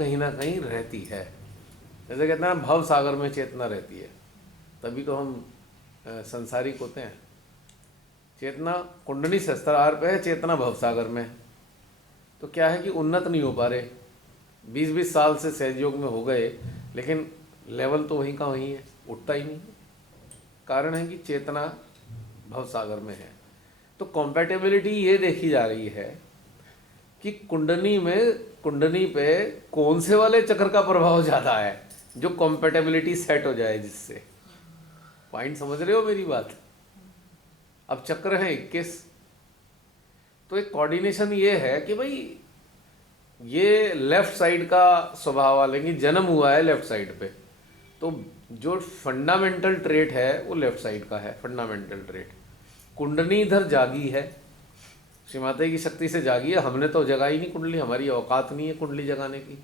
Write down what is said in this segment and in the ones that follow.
कहीं ना कहीं रहती है। जैसे कहते हैं भव सागर में चेतना रहती है, तभी तो हम संसारिक होते हैं। चेतना कुंडली सहस्त्रार पे है, चेतना भव सागर में है। तो क्या है कि उन्नत नहीं हो पा रहे, 20-20 साल से सहयोग में हो गए, लेकिन लेवल तो वहीं का वहीं है, उठता ही नहीं। कारण है कि चेतना भव सागर में है। तो कॉम्पैटिबिलिटी ये देखी जा रही है कि कुंडली पे कौन से वाले चक्र का प्रभाव ज़्यादा है, जो कॉम्पैटिबिलिटी सेट हो जाए जिससे। पॉइंट समझ रहे हो मेरी बात? अब चक्र है 21, तो एक कोऑर्डिनेशन ये है कि भाई ये लेफ्ट साइड का स्वभाव वाले की जन्म हुआ है लेफ्ट साइड पे, तो जो फंडामेंटल ट्रेट है वो लेफ्ट साइड का है। फंडामेंटल ट्रेट कुंडली इधर जागी है, श्री माता की शक्ति से जागी है। हमने तो जगाई नहीं कुंडली, हमारी औकात नहीं है कुंडली जगाने की।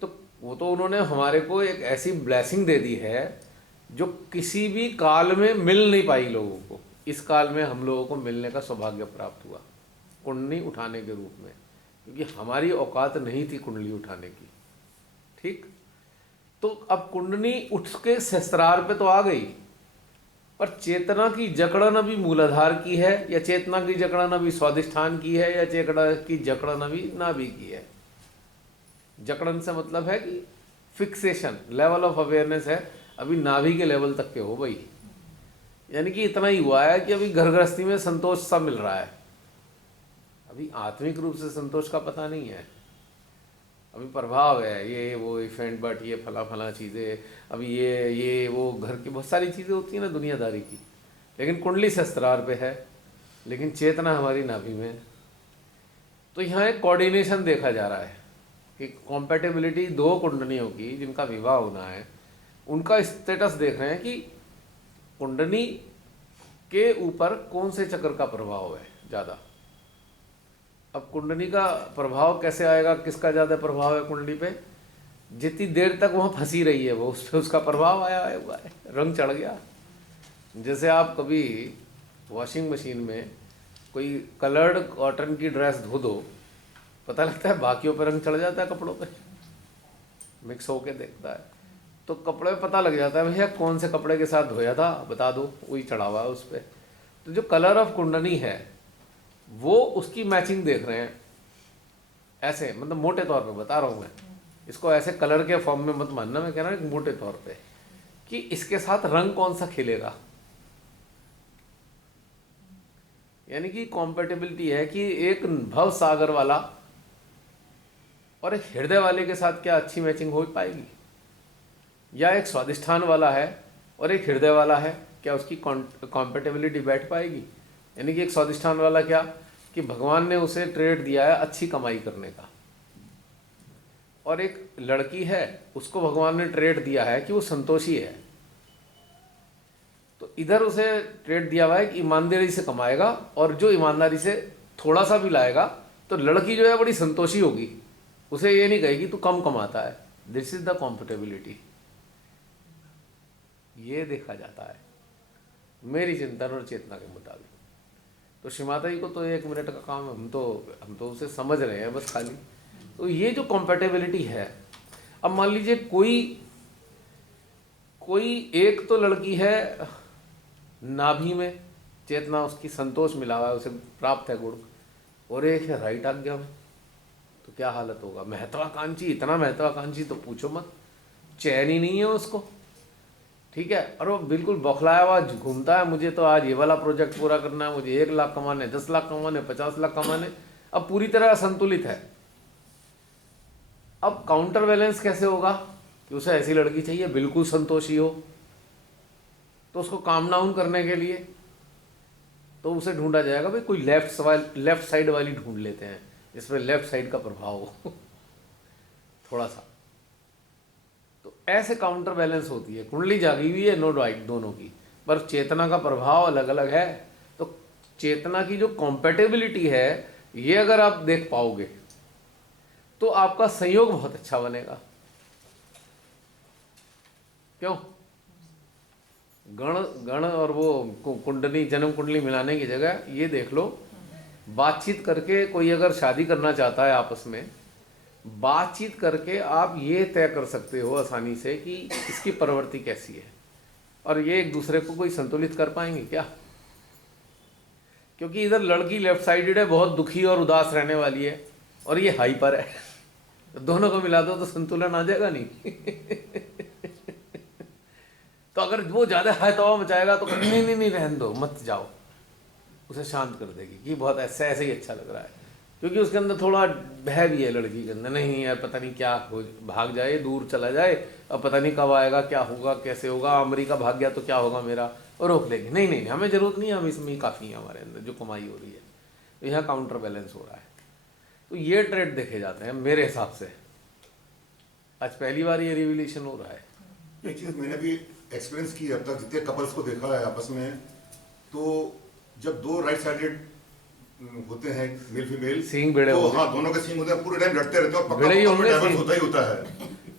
तो वो तो उन्होंने हमारे को एक ऐसी ब्लेसिंग दे दी है जो किसी भी काल में मिल नहीं पाई लोगों को। इस काल में हम लोगों को मिलने का सौभाग्य प्राप्त हुआ कुंडली उठाने के रूप में, क्योंकि हमारी औकात नहीं थी कुंडली उठाने की। ठीक, तो अब कुंडली उठ के सहस्त्रार पे तो आ गई, पर चेतना की जकड़न अभी मूलाधार की है, या चेतना की जकड़न अभी स्वाधिष्ठान की है, या चेतना की जकड़न अभी नाभि की है। जकड़न से मतलब है कि फिक्सेशन, लेवल ऑफ अवेयरनेस है अभी नाभि के लेवल तक के हो भाई। यानी कि इतना ही हुआ है कि अभी घर गृहस्थी में संतोष सा मिल रहा है, अभी आत्मिक रूप से संतोष का पता नहीं है। अभी प्रभाव है, ये वो इफेंट, बट ये फला फला चीज़ें, अभी ये वो घर की बहुत सारी चीज़ें होती हैं ना दुनियादारी की, लेकिन कुंडली सहस्त्रार पे है, लेकिन चेतना हमारी नाभि में है। तो यहाँ एक कोऑर्डिनेशन देखा जा रहा है कि कॉम्पैटिबिलिटी दो कुंडलियों की जिनका विवाह होना है, उनका स्टेटस देख रहे हैं कि कुंडली के ऊपर कौन से चक्र का प्रभाव है ज़्यादा। अब कुंडली का प्रभाव कैसे आएगा, किसका ज़्यादा प्रभाव है कुंडली पे? जितनी देर तक वहाँ फंसी रही है वो, उस पर उसका प्रभाव आया हुआ है, रंग चढ़ गया। जैसे आप कभी वॉशिंग मशीन में कोई कलर्ड कॉटन की ड्रेस धो दो, पता लगता है बाकियों पर रंग चढ़ जाता है, कपड़ों पे मिक्स होके देखता है तो कपड़े पे पता लग जाता है भैया कौन से कपड़े के साथ धोया था, बता दो, वही चढ़ा हुआ है उस पर। तो जो कलर ऑफ कुंडली है वो उसकी मैचिंग देख रहे हैं ऐसे, मतलब मोटे तौर पे बता रहा हूँ मैं इसको, ऐसे कलर के फॉर्म में मत मानना, मैं कह रहा हूँ मोटे तौर पे कि इसके साथ रंग कौन सा खिलेगा। यानी कि कॉम्पेटिबिलिटी है कि एक भव सागर वाला और एक हृदय वाले के साथ क्या अच्छी मैचिंग हो पाएगी, या एक स्वादिष्ठान वाला है और एक हृदय वाला है, क्या उसकी कॉम्पेटिबिलिटी बैठ पाएगी। यानी कि एक स्वादिष्ठान वाला क्या कि भगवान ने उसे ट्रेड दिया है अच्छी कमाई करने का, और एक लड़की है उसको भगवान ने ट्रेड दिया है कि वो संतोषी है। तो इधर उसे ट्रेड दिया हुआ है कि ईमानदारी से कमाएगा, और जो ईमानदारी से थोड़ा सा भी लाएगा तो लड़की जो है बड़ी संतोषी होगी, उसे ये नहीं कहेगी तू कम कमाता है। दिस इज द कॉम्फर्टेबिलिटी, ये देखा जाता है मेरी चिंतन और चेतना के मुताबिक। तो श्री माता जी को तो 1 मिनट का काम है, हम तो उसे समझ रहे हैं बस खाली। तो ये जो कॉम्पैटिबिलिटी है, अब मान लीजिए कोई एक तो लड़की है नाभि में, चेतना उसकी संतोष मिला हुआ है, उसे प्राप्त है गुण, और एक है राइट आज्ञा में, तो क्या हालत होगा। महत्वाकांक्षी, इतना महत्वाकांक्षी तो पूछो मत, चैन ही नहीं है उसको। ठीक है, और वो बिल्कुल बौखलाया हुआ घूमता है, मुझे तो आज ये वाला प्रोजेक्ट पूरा करना है, मुझे 1 लाख कमाने, 10 लाख कमाने, 50 लाख कमाने। अब पूरी तरह असंतुलित है। अब काउंटर बैलेंस कैसे होगा कि उसे ऐसी लड़की चाहिए बिल्कुल संतोषी हो, तो उसको काम डाउन करने के लिए तो उसे ढूंढा जाएगा भाई कोई लेफ्ट साइड वाली ढूंढ लेते हैं जिसमें लेफ्ट साइड का प्रभाव हो थोड़ा सा। तो ऐसे काउंटर बैलेंस होती है। कुंडली जागी हुई है नो डाउट दोनों की, पर चेतना का प्रभाव अलग अलग है। तो चेतना की जो कॉम्पैटिबिलिटी है ये अगर आप देख पाओगे तो आपका संयोग बहुत अच्छा बनेगा। क्यों? गण और वो कुंडली, जन्म कुंडली मिलाने की जगह ये देख लो, बातचीत करके कोई अगर शादी करना चाहता है आपस में, बातचीत करके आप ये तय कर सकते हो आसानी से कि इसकी प्रवृत्ति कैसी है, और ये एक दूसरे को कोई संतुलित कर पाएंगे क्या? क्योंकि इधर लड़की लेफ्ट साइडेड है, बहुत दुखी और उदास रहने वाली है, और ये हाइपर है, तो दोनों को मिला दो तो संतुलन आ जाएगा नहीं। तो अगर वो ज़्यादा हाय तवा मचाएगा तो नहीं नहीं नहीं रहने दो, मत जाओ, उसे शांत कर देगी कि बहुत ऐसे ऐसे ही अच्छा लग रहा है, क्योंकि उसके अंदर थोड़ा भय भी है लड़की के अंदर, नहीं यार पता नहीं क्या हो, भाग जाए, दूर चला जाए, अब पता नहीं कब आएगा, क्या होगा, कैसे होगा, अमेरिका भाग गया तो क्या होगा मेरा, और रोक लेगी, नहीं नहीं हमें ज़रूरत नहीं है, हम इसमें ही काफ़ी है, हमारे अंदर जो कमाई हो रही है। तो यहाँ काउंटर बैलेंस हो रहा है। तो ये ट्रेड देखे जाते हैं मेरे हिसाब से। आज पहली बार ये रिविलेशन हो रहा है। एक चीज़ मैंने भी एक्सपीरियंस की अब तक, जितने कपल्स को देखा है आपस में, तो जब दो राइट साइडेड होते हैं मेल फीमेल, सींग बेड़े तो होते हाँ दोनों के सींग होते हैं, पूरे टाइम लड़ते रहते हैं और बेड़े ही पक्का होंगे, डायवर्स सींग। होता ही होता है।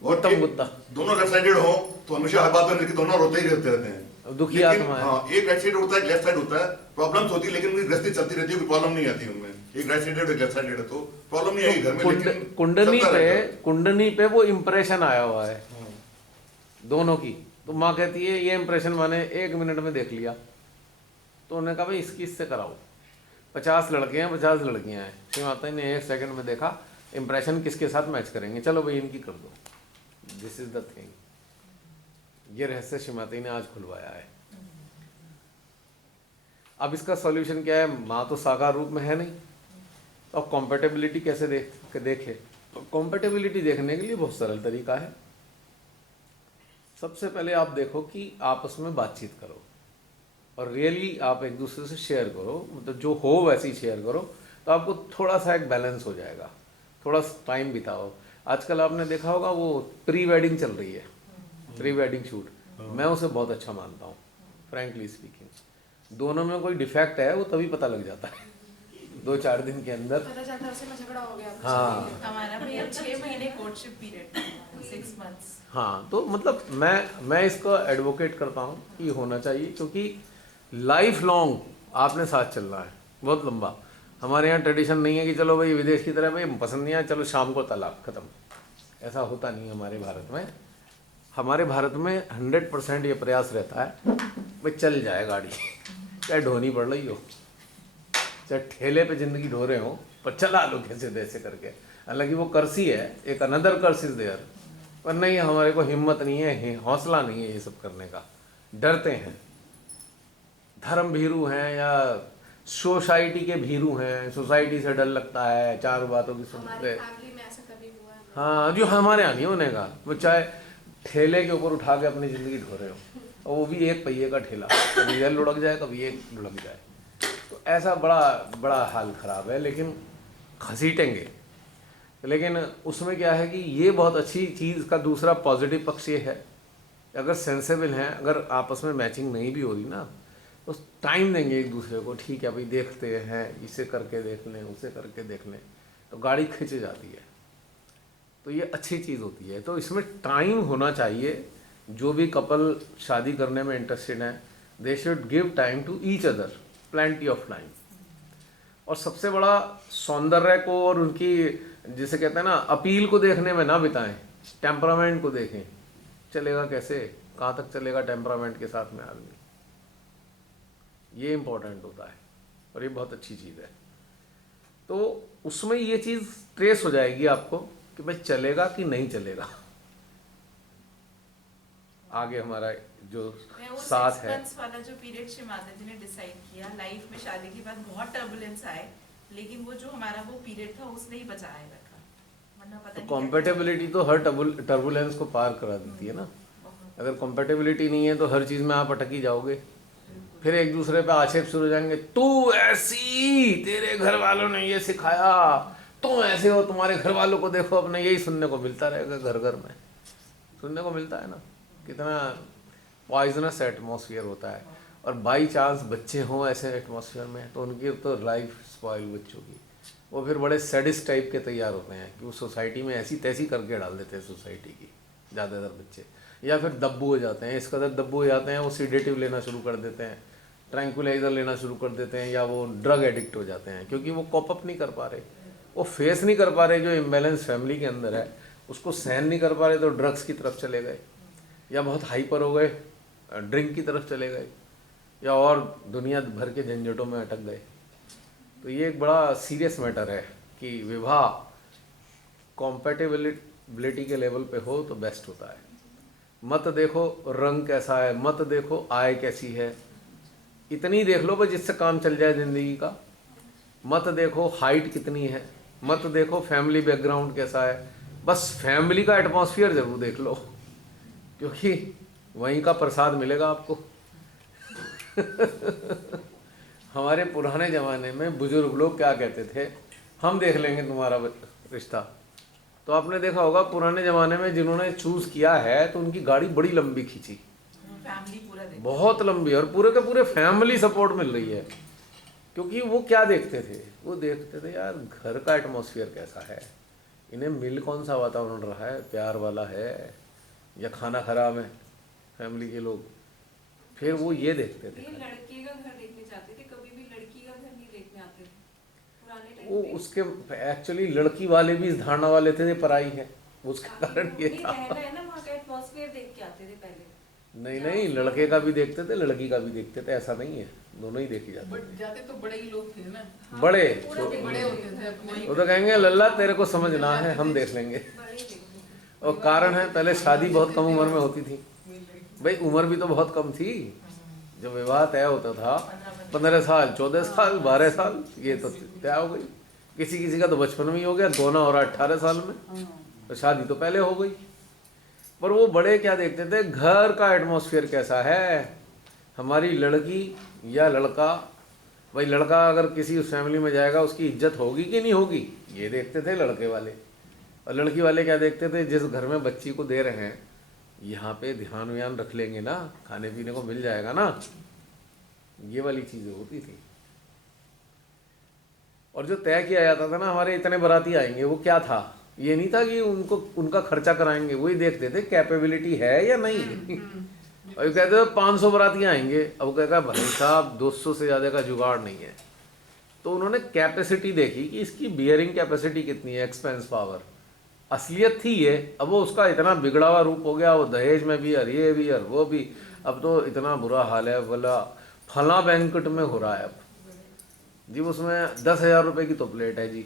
और उत्तम मुद्दा। दोनों लेफ्ट साइडेड हो तो हमेशा हर बात में दोनों रोते ही रहते हैं। दुखी लेकिन आत्मा है। हाँ, एक राइट साइड होता है, एक लेफ्ट साइड होता है, प्रॉब्लम्स होती है लेकिन उनकी गृहस्थी चलती रहती है, कोई प्रॉब्लम नहीं आती उनमें। एक राइट साइडेड एक लेफ्ट साइडेड है तो प्रॉब्लम नहीं आएगी घर में, लेकिन कुंडली पे वो इम्प्रेशन आया हुआ है दोनों की। तो माँ कहती है ये इम्प्रेशन मैंने 1 मिनट में देख लिया, तो उन्होंने कहा भाई इसकी इससे कराओ, 50 लड़के हैं 50 लड़कियां हैं, श्री माता ने 1 सेकंड में देखा इम्प्रेशन किसके साथ मैच करेंगे, चलो भाई इनकी कर दो, दिस इज द थिंग। ये रहस्य श्री माता ने आज खुलवाया है। अब इसका सॉल्यूशन क्या है? माँ तो साकार रूप में है नहीं, और कॉम्पेटेबिलिटी कैसे देखे? तो कॉम्पेटेबिलिटी देखने के लिए बहुत सरल तरीका है। सबसे पहले आप देखो कि आपस में बातचीत करो, और रियली आप एक दूसरे से शेयर करो, मतलब जो हो वैसे ही शेयर करो, तो आपको थोड़ा सा एक बैलेंस हो जाएगा। थोड़ा टाइम बिताओ। आजकल आपने देखा होगा वो प्री वेडिंग चल रही है, प्री वेडिंग शूट, मैं उसे बहुत अच्छा मानता हूँ फ्रैंकली स्पीकिंग। दोनों में कोई डिफेक्ट है वो तभी पता लग जाता है, 2-4 दिन के अंदर पता चलता है उससे में झगड़ा हो गया। हाँ। हमारा भी अब 6 महीने कोर्टशिप पीरियड, 6 months। हाँ, तो मतलब मैं इसको एडवोकेट करता हूँ कि होना चाहिए, क्योंकि लाइफ लॉन्ग आपने साथ चलना है, बहुत लंबा। हमारे यहाँ ट्रेडिशन नहीं है कि चलो भाई विदेश की तरह भाई पसंद नहीं आया चलो शाम को तलाक खत्म, ऐसा होता नहीं है हमारे भारत में। हमारे भारत में 100% ये प्रयास रहता है भाई चल जाए गाड़ी, चाहे ढोनी पड़ रही हो, चाहे ठेले पे ज़िंदगी ढो रहे हो, पर चला लो कैसे तैसे करके। हालांकि वो कर्सी है, एक अनदर कर्स इज देयर, पर नहीं हमारे को हिम्मत नहीं है, हौसला नहीं है ये सब करने का, डरते हैं। धर्म भीरू हैं या सोसाइटी के भीरू हैं, सोसाइटी से डर लगता है, 4 बातों की सुनते। हमारी फैमिली में ऐसा कभी हुआ है? हाँ, जो हमारे यहाँ नहीं होने का, वो चाहे ठेले के ऊपर उठा के अपनी ज़िंदगी ढो रहे हो, और वो भी 1 पहिए का ठेला, कभी ये लुढ़क जाए कभी ये लुढ़क जाए, तो ऐसा बड़ा बड़ा हाल ख़राब है। लेकिन घसीटेंगे, लेकिन उसमें क्या है कि ये बहुत अच्छी चीज़ का दूसरा पॉजिटिव पक्ष ये है, अगर सेंसेबल हैं, अगर आपस में मैचिंग नहीं भी हो रही ना, तो टाइम देंगे एक दूसरे को, ठीक है भाई देखते हैं, इसे करके देख लें, उसे करके देख लें, तो गाड़ी खिंच जाती है। तो ये अच्छी चीज़ होती है। तो इसमें टाइम होना चाहिए। जो भी कपल शादी करने में इंटरेस्टेड हैं, they should give time to each other, plenty of time. और सबसे बड़ा सौंदर्य को और उनकी जिसे कहते हैं ना अपील को देखने में ना बिताएं, टेम्परामेंट को देखें, चलेगा कैसे, कहाँ तक चलेगा टेम्परामेंट के साथ में आदमी, ये इम्पोर्टेंट होता है, और ये बहुत अच्छी चीज़ है। तो उसमें ये चीज़ ट्रेस हो जाएगी आपको कि भाई चलेगा कि नहीं चलेगा, आगे हमारा जो साथ है। वाला जो पीरियड श्री माता जी ने डिसाइड किया, लाइफ में शादी के बाद बहुत टर्बुलेंस आए, लेकिन वो जो हमारा वो पीरियड था उसने ही बचाए रखा, वरना पता तो नहीं कॉम्पेटेबिलिटी तो हर टर्बुलेंस को पार करा देती है ना। अगर कॉम्पेटेबिलिटी नहीं है तो हर चीज़ में आप अटक ही जाओगे, फिर एक दूसरे पे आक्षेप शुरू हो जाएंगे, तू ऐसी, तेरे घर वालों ने ये सिखाया, तुम ऐसे हो, तुम्हारे घर वालों को देखो अपने, यही सुनने को मिलता रहेगा, घर घर में सुनने को मिलता है ना। कितना पॉइजनस एटमॉस्फेयर होता है, और बाई चांस बच्चे हों ऐसे एटमॉस्फेयर में, तो उनकी तो लाइफ स्पॉइल बच्चों की, वो फिर बड़े सैडिस्ट टाइप के तैयार होते हैं कि वो सोसाइटी में ऐसी तैसी करके डाल देते हैं सोसाइटी की ज़्यादातर बच्चे, या फिर दब्बू हो जाते हैं, इस कदर दब्बू हो जाते हैं वो सीडेटिव लेना शुरू कर देते हैं, ट्रैंक्विलाइजर लेना शुरू कर देते हैं, या वो ड्रग एडिक्ट हो जाते हैं, क्योंकि वो कॉप अप नहीं कर पा रहे। वो फेस नहीं कर पा रहे जो इम्बैलेंस फैमिली के अंदर है, उसको सहन नहीं कर पा रहे तो ड्रग्स की तरफ चले गए, या बहुत हाइपर हो गए ड्रिंक की तरफ चले गए, या और दुनिया भर के झंझटों में अटक गए। तो ये एक बड़ा सीरियस मैटर है कि विवाह कॉम्पेटिबिलिटी के लेवल पे हो तो बेस्ट होता है। मत देखो रंग कैसा है, मत देखो आय कैसी है, इतनी देख लो बस जिससे काम चल जाए ज़िंदगी का। मत देखो हाइट कितनी है, मत देखो फैमिली बैकग्राउंड कैसा है, बस फैमिली का एटमॉस्फेयर ज़रूर देख लो, क्योंकि वहीं का प्रसाद मिलेगा आपको। हमारे पुराने ज़माने में बुजुर्ग लोग क्या कहते थे, हम देख लेंगे तुम्हारा रिश्ता। तो आपने देखा होगा पुराने ज़माने में जिन्होंने चूज़ किया है तो उनकी गाड़ी बड़ी लंबी खींची, फैमिली पूरा देखो। बहुत लंबी, और पूरे के पूरे फैमिली सपोर्ट मिल रही है। क्योंकि वो क्या देखते थे, वो देखते थे यार घर का एटमॉस्फेयर कैसा है, इन्हें मिल कौन सा वातावरण रहा है, प्यार वाला है या खाना खराब है फैमिली के लोग, फिर वो ये देखते थे। ये लड़के का घर देखने जाते थे, कभी भी लड़की का घर नहीं देखने आते थे पुराने टाइम वो पे। उसके एक्चुअली लड़की वाले भी इस धारणा वाले थे ये पराई है, उसका कारण ये नहीं, था। रहना है ना, वहाँ का एटमॉस्फेयर देख के आते थे पहले। नहीं नहीं, लड़के का भी देखते थे लड़की का भी देखते थे, ऐसा नहीं है, दोनों ही देखी जाती बट जाते तो बड़े ही लोग थे ना, हाँ, बड़े पूरा तो- देखते बड़े थे। होते थे अपने। वो तो कहेंगे लल्ला तेरे को समझना है, हम देख लेंगे। बड़े ही देखते थे। और कारण है पहले शादी बहुत कम उम्र में होती थी, भाई उम्र भी तो बहुत कम थी, जब विवाह तय होता था 15 साल, 14 साल, 12 साल, ये तो तय हो गई। किसी किसी का तो बचपन में ही हो गया, दोनों और 18 साल में, तो शादी तो पहले हो गई। पर वो बड़े क्या देखते थे, घर का एटमॉस्फेयर कैसा है, हमारी लड़की या लड़का, भाई लड़का अगर किसी उस फैमिली में जाएगा उसकी इज्जत होगी कि नहीं होगी, ये देखते थे लड़के वाले। और लड़की वाले क्या देखते थे, जिस घर में बच्ची को दे रहे हैं यहाँ पे ध्यान व्यान रख लेंगे ना, खाने पीने को मिल जाएगा ना, ये वाली चीज़ें होती थी। और जो तय किया जाता था ना, हमारे इतने बाराती आएंगे, वो क्या था, ये नहीं था कि उनको उनका खर्चा कराएंगे, वही देखते थे कैपेबिलिटी है या नहीं। और कहते थे 500 बाराती आएंगे, अब वो कहता भाई साहब 200 से ज़्यादा का जुगाड़ नहीं है। तो उन्होंने कैपेसिटी देखी कि इसकी बियरिंग कैपेसिटी कितनी है, एक्सपेंस पावर, असलियत थी ये। अब वो उसका इतना बिगड़ा हुआ रूप हो गया, वो दहेज में भी और ये भी और वो भी, अब तो इतना बुरा हाल है, बोला फला बैंकट में हो रहा है अब जी, उसमें 10,000 रुपये की तो प्लेट है जी।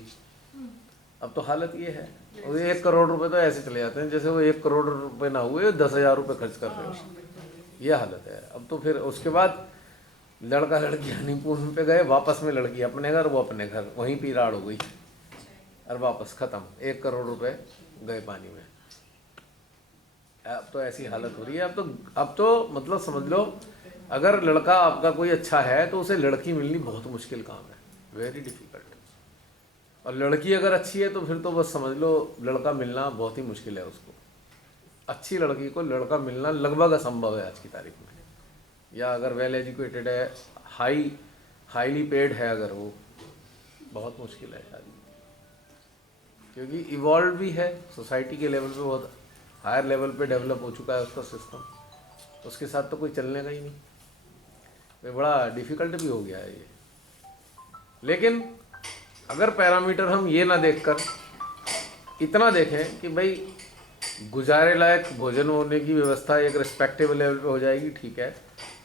अब तो हालत ये है, और 1 करोड़ रुपए तो ऐसे चले जाते हैं जैसे वो 1 करोड़ रुपए ना हुए, 10,000 रुपये खर्च कर रहे हो, ये हालत है। अब तो फिर उसके बाद लड़का लड़की हनीमून पे गए, वापस में लड़की अपने घर, वो अपने घर, वहीं पीराड़ हो गई और वापस ख़त्म, 1 करोड़ रुपए गए पानी में। अब तो ऐसी हालत हो रही है। अब तो मतलब समझ लो, अगर लड़का आपका कोई अच्छा है तो उसे लड़की मिलनी बहुत मुश्किल काम है, वेरी डिफ़िकल्ट। और लड़की अगर अच्छी है तो फिर तो बस समझ लो लड़का मिलना बहुत ही मुश्किल है उसको। अच्छी लड़की को लड़का मिलना लगभग असंभव है आज की तारीख में, या अगर वेल एजुकेटेड है, हाईली पेड है अगर वो, बहुत मुश्किल है शादी, क्योंकि इवॉल्व भी है सोसाइटी के लेवल पे, बहुत हायर लेवल पे डेवलप हो चुका है उसका सिस्टम, उसके साथ तो कोई चलने का ही नहीं, ये बड़ा डिफ़िकल्ट भी हो गया है ये। लेकिन अगर पैरामीटर हम ये ना देखकर इतना देखें कि भाई गुजारे लायक भोजन होने की व्यवस्था एक रिस्पेक्टेबल लेवल पे हो जाएगी, ठीक है।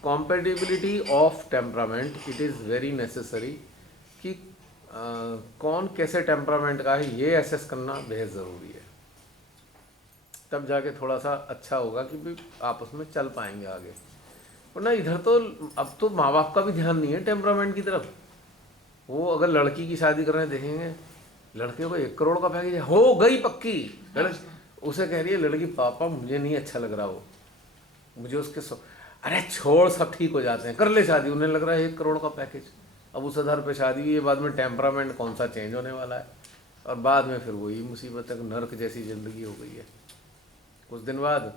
Compatibility of temperament, it is very necessary कि कौन कैसे टेम्परामेंट का है ये एसेस करना बेहद ज़रूरी है, तब जाके थोड़ा सा अच्छा होगा कि भी आपस में चल पाएंगे आगे। वरना इधर तो अब तो माँ बाप का भी ध्यान नहीं है टेम्परामेंट की तरफ। वो अगर लड़की की शादी करने देखेंगे, लड़के को 1 करोड़ का पैकेज हो गई पक्की, उसे कह रही है लड़की पापा मुझे नहीं अच्छा लग रहा, वो मुझे उसके अरे छोड़ सब ठीक हो जाते हैं, कर ले शादी, उन्हें लग रहा है 1 करोड़ का पैकेज। अब उस आधार पे शादी हुई है, बाद में टेम्परामेंट कौन सा चेंज होने वाला है, और बाद में फिर वही मुसीबत है, नर्क जैसी ज़िंदगी हो गई है। कुछ दिन बाद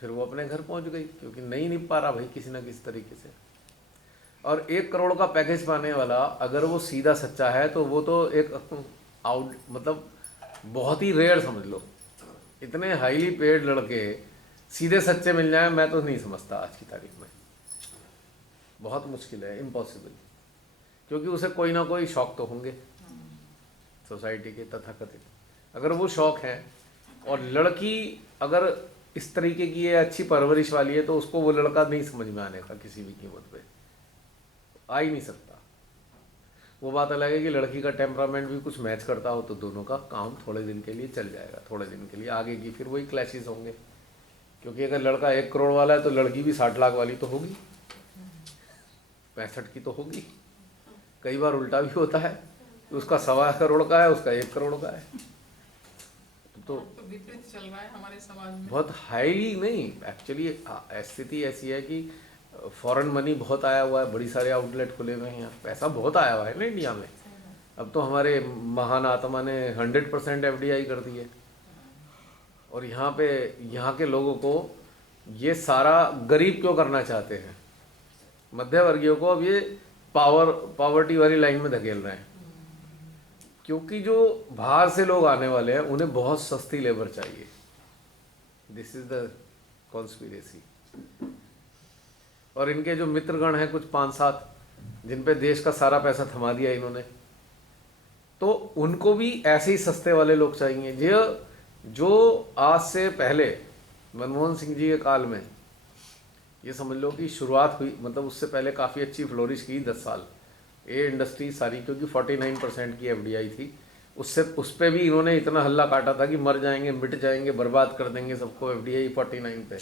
फिर वो अपने घर पहुंच गई, क्योंकि नहीं निभ पा रहा भाई किसी ना किसी तरीके से। और 1 करोड़ का पैकेज पाने वाला अगर वो सीधा सच्चा है तो वो तो एक आउट मतलब बहुत ही रेयर समझ लो। इतने हाईली पेड लड़के सीधे सच्चे मिल जाएं, मैं तो नहीं समझता आज की तारीख में, बहुत मुश्किल है, इम्पॉसिबल, क्योंकि उसे कोई ना कोई शौक तो होंगे सोसाइटी के तथाकथित, अगर वो शौक है और लड़की अगर इस तरीके की है, अच्छी परवरिश वाली है, तो उसको वो लड़का नहीं समझ में आने का किसी भी कीमत पे, आ ही नहीं सकता। वो बात अलग है कि लड़की का टेम्परामेंट भी कुछ मैच करता हो तो दोनों का काम थोड़े दिन के लिए चल जाएगा, थोड़े दिन के लिए, आगे की फिर वही क्लैशेस होंगे। क्योंकि अगर लड़का 1 करोड़ वाला है तो लड़की भी 60 लाख वाली तो होगी, 65 की तो होगी। कई बार उल्टा भी होता है, उसका 1.25 करोड़ का है, उसका 1 करोड़ का है। तो विपरीत चल रहा है हमारे समाज में। बहुत हाईली नहीं, एक्चुअली स्थिति ऐसी है कि फॉरेन मनी बहुत आया हुआ है, बड़ी सारे आउटलेट खुले हुए हैं यहाँ, पैसा बहुत आया हुआ है ना इंडिया में। अब तो हमारे महान आत्मा ने 100% FDI कर दी है, और यहाँ पे यहाँ के लोगों को ये सारा गरीब क्यों करना चाहते हैं, मध्यवर्गीयों को अब ये पावर्टी वाली लाइन में धकेल रहे हैं। क्योंकि जो बाहर से लोग आने वाले हैं उन्हें बहुत सस्ती लेबर चाहिए। This is the conspiracy. और इनके जो मित्रगण हैं कुछ 5-7 जिन पे देश का सारा पैसा थमा दिया इन्होंने, तो उनको भी ऐसे ही सस्ते वाले लोग चाहिए। जो आज से पहले मनमोहन सिंह जी के काल में ये समझ लो कि शुरुआत हुई, मतलब उससे पहले काफ़ी अच्छी फ्लोरिश की 10 साल ये इंडस्ट्री सारी, क्योंकि 49% की FDI थी। उस पर भी इन्होंने इतना हल्ला काटा था कि मर जाएंगे, मिट जाएंगे, बर्बाद कर देंगे सबको, FDI 49 पे।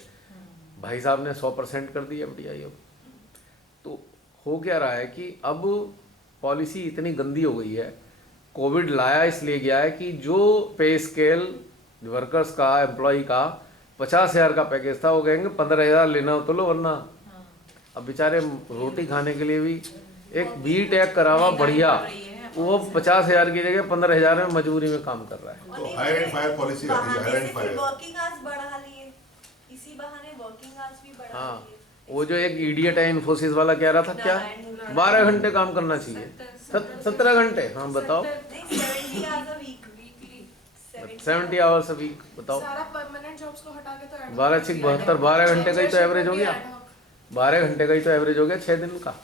भाई साहब ने 100% कर दी FDI। अब तो हो क्या रहा है कि अब पॉलिसी इतनी गंदी हो गई है। कोविड लाया इसलिए गया है कि जो पे स्केल वर्कर्स का, एम्प्लॉय का 50,000 का पैकेज था, वो कहेंगे 15,000 लेना हो तो लो, वरना। अब बेचारे रोटी खाने के लिए भी एक BTech करा हुआ बढ़िया, वो 50,000 की जगह 15,000 में मजबूरी में काम कर रहा है। तो हायर एंड फायर पॉलिसी आती है, hire and fire. Working hours बढ़ा लिए, इसी बहाने वर्किंग आवर्स भी बढ़ा हाँ, लिए। वो जो एक इडियट है इन्फोसिस वाला कह रहा था क्या 12 घंटे काम करना चाहिए, 17 घंटे। हाँ बताओ, 70 hours a week. 70 hours a week बताओ, सारा परमानेंट जॉब्स को हटा के तो 12 6 72, 12 घंटे का ही तो एवरेज हो गया, 12 घंटे का ही तो एवरेज हो गया 6 दिन का।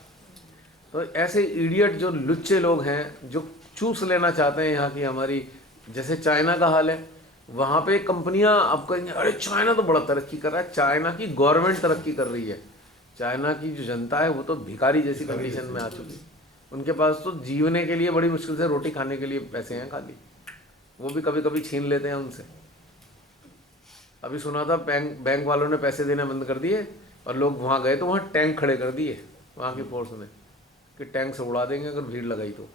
तो ऐसे इडियट जो लुच्चे लोग हैं जो चूस लेना चाहते हैं यहाँ की हमारी, जैसे चाइना का हाल है, वहाँ पे कंपनियाँ अब कहेंगे अरे चाइना तो बड़ा तरक्की कर रहा है। चाइना की गवर्नमेंट तरक्की कर रही है, चाइना की जो जनता है वो तो भिखारी जैसी कंडीशन में आ चुकी। उनके पास तो जीवने के लिए बड़ी मुश्किल से रोटी खाने के लिए पैसे हैं खाली, वो भी कभी कभी छीन लेते हैं उनसे। अभी सुना था बैंक वालों ने पैसे देने बंद कर दिए और लोग वहाँ गए तो वहाँ टैंक खड़े कर दिए वहाँ की फोर्स ने कि टैंक से उड़ा देंगे अगर भीड़ लगाई तो,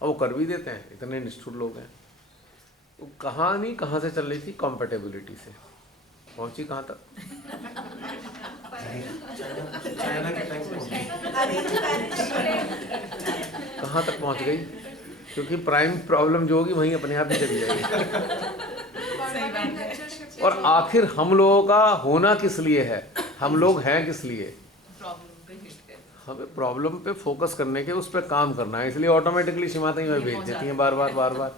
और वो कर भी देते हैं, इतने निष्ठुर लोग हैं। तो कहानी कहाँ से चल रही थी, कॉम्पेटेबिलिटी से पहुँची कहाँ तक? कहाँ तक पहुँच गई? क्योंकि प्राइम प्रॉब्लम जो होगी वहीं अपने आप ही चली जाएगी। और आखिर हम लोगों का होना किस लिए है, हम लोग हैं किस लिए? हमें प्रॉब्लम पे फोकस करने के, उस पर काम करना है, इसलिए ऑटोमेटिकली सीमातें में भेज देती हैं बार बार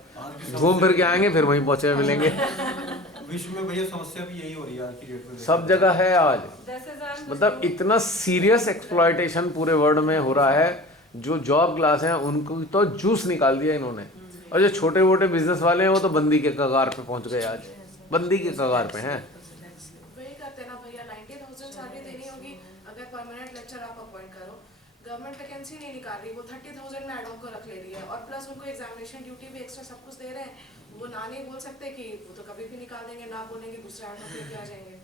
घूम फिर के आएंगे फिर वहीं पहुंचे मिलेंगे। विश्व में भैया समस्या भी यही हो रही है आज की डेट में, सब जगह है आज। 10,000 मतलब इतना सीरियस एक्सप्लॉयटेशन पूरे वर्ल्ड में हो रहा है, जो जॉब क्लास है उनको तो जूस निकाल दिया इन्होंने, और जो छोटे मोटे बिजनेस वाले हैं वो तो बंदी के कगार पे पहुंच गए, आज बंदी के कगार पे हैं। वही करते ना भैया, 90,000 सैलरी देनी होगी अगर परमानेंट लेक्चर आप अपॉइंट करो, गवर्नमेंट वैकेंसी नहीं निकाल रही, वो 30,000 में एडॉक को रख ले रही है, और प्लस उनको एग्जामिनेशन ड्यूटी भी एक्स्ट्रा सब कुछ दे रहे हैं। वो ना नहीं बोल सकते कि वो तो कभी भी निकाल देंगे, ना बोलेंगे दूसरे एडॉक लेके आ जाएंगे।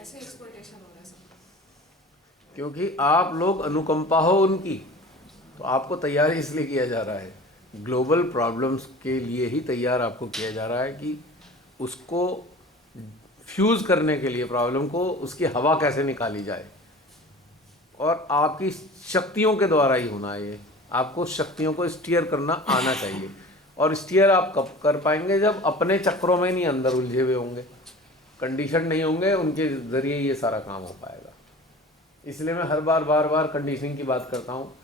ऐसे एक्सप्लॉयटेशन हो रहा है सब। क्योंकि आप लोग अनुकंपा हो उनकी, तो आपको तैयार इसलिए किया जा रहा है, ग्लोबल प्रॉब्लम्स के लिए ही तैयार आपको किया जा रहा है कि उसको फ्यूज़ करने के लिए प्रॉब्लम को, उसकी हवा कैसे निकाली जाए, और आपकी शक्तियों के द्वारा ही होना है ये। आपको शक्तियों को स्टीयर करना आना चाहिए, और स्टीयर आप कब कर पाएंगे, जब अपने चक्रों में नहीं अंदर उलझे हुए होंगे, कंडीशन नहीं होंगे, उनके ज़रिए ये सारा काम हो पाएगा। इसलिए मैं हर बार कंडीशनिंग की बात करता हूँ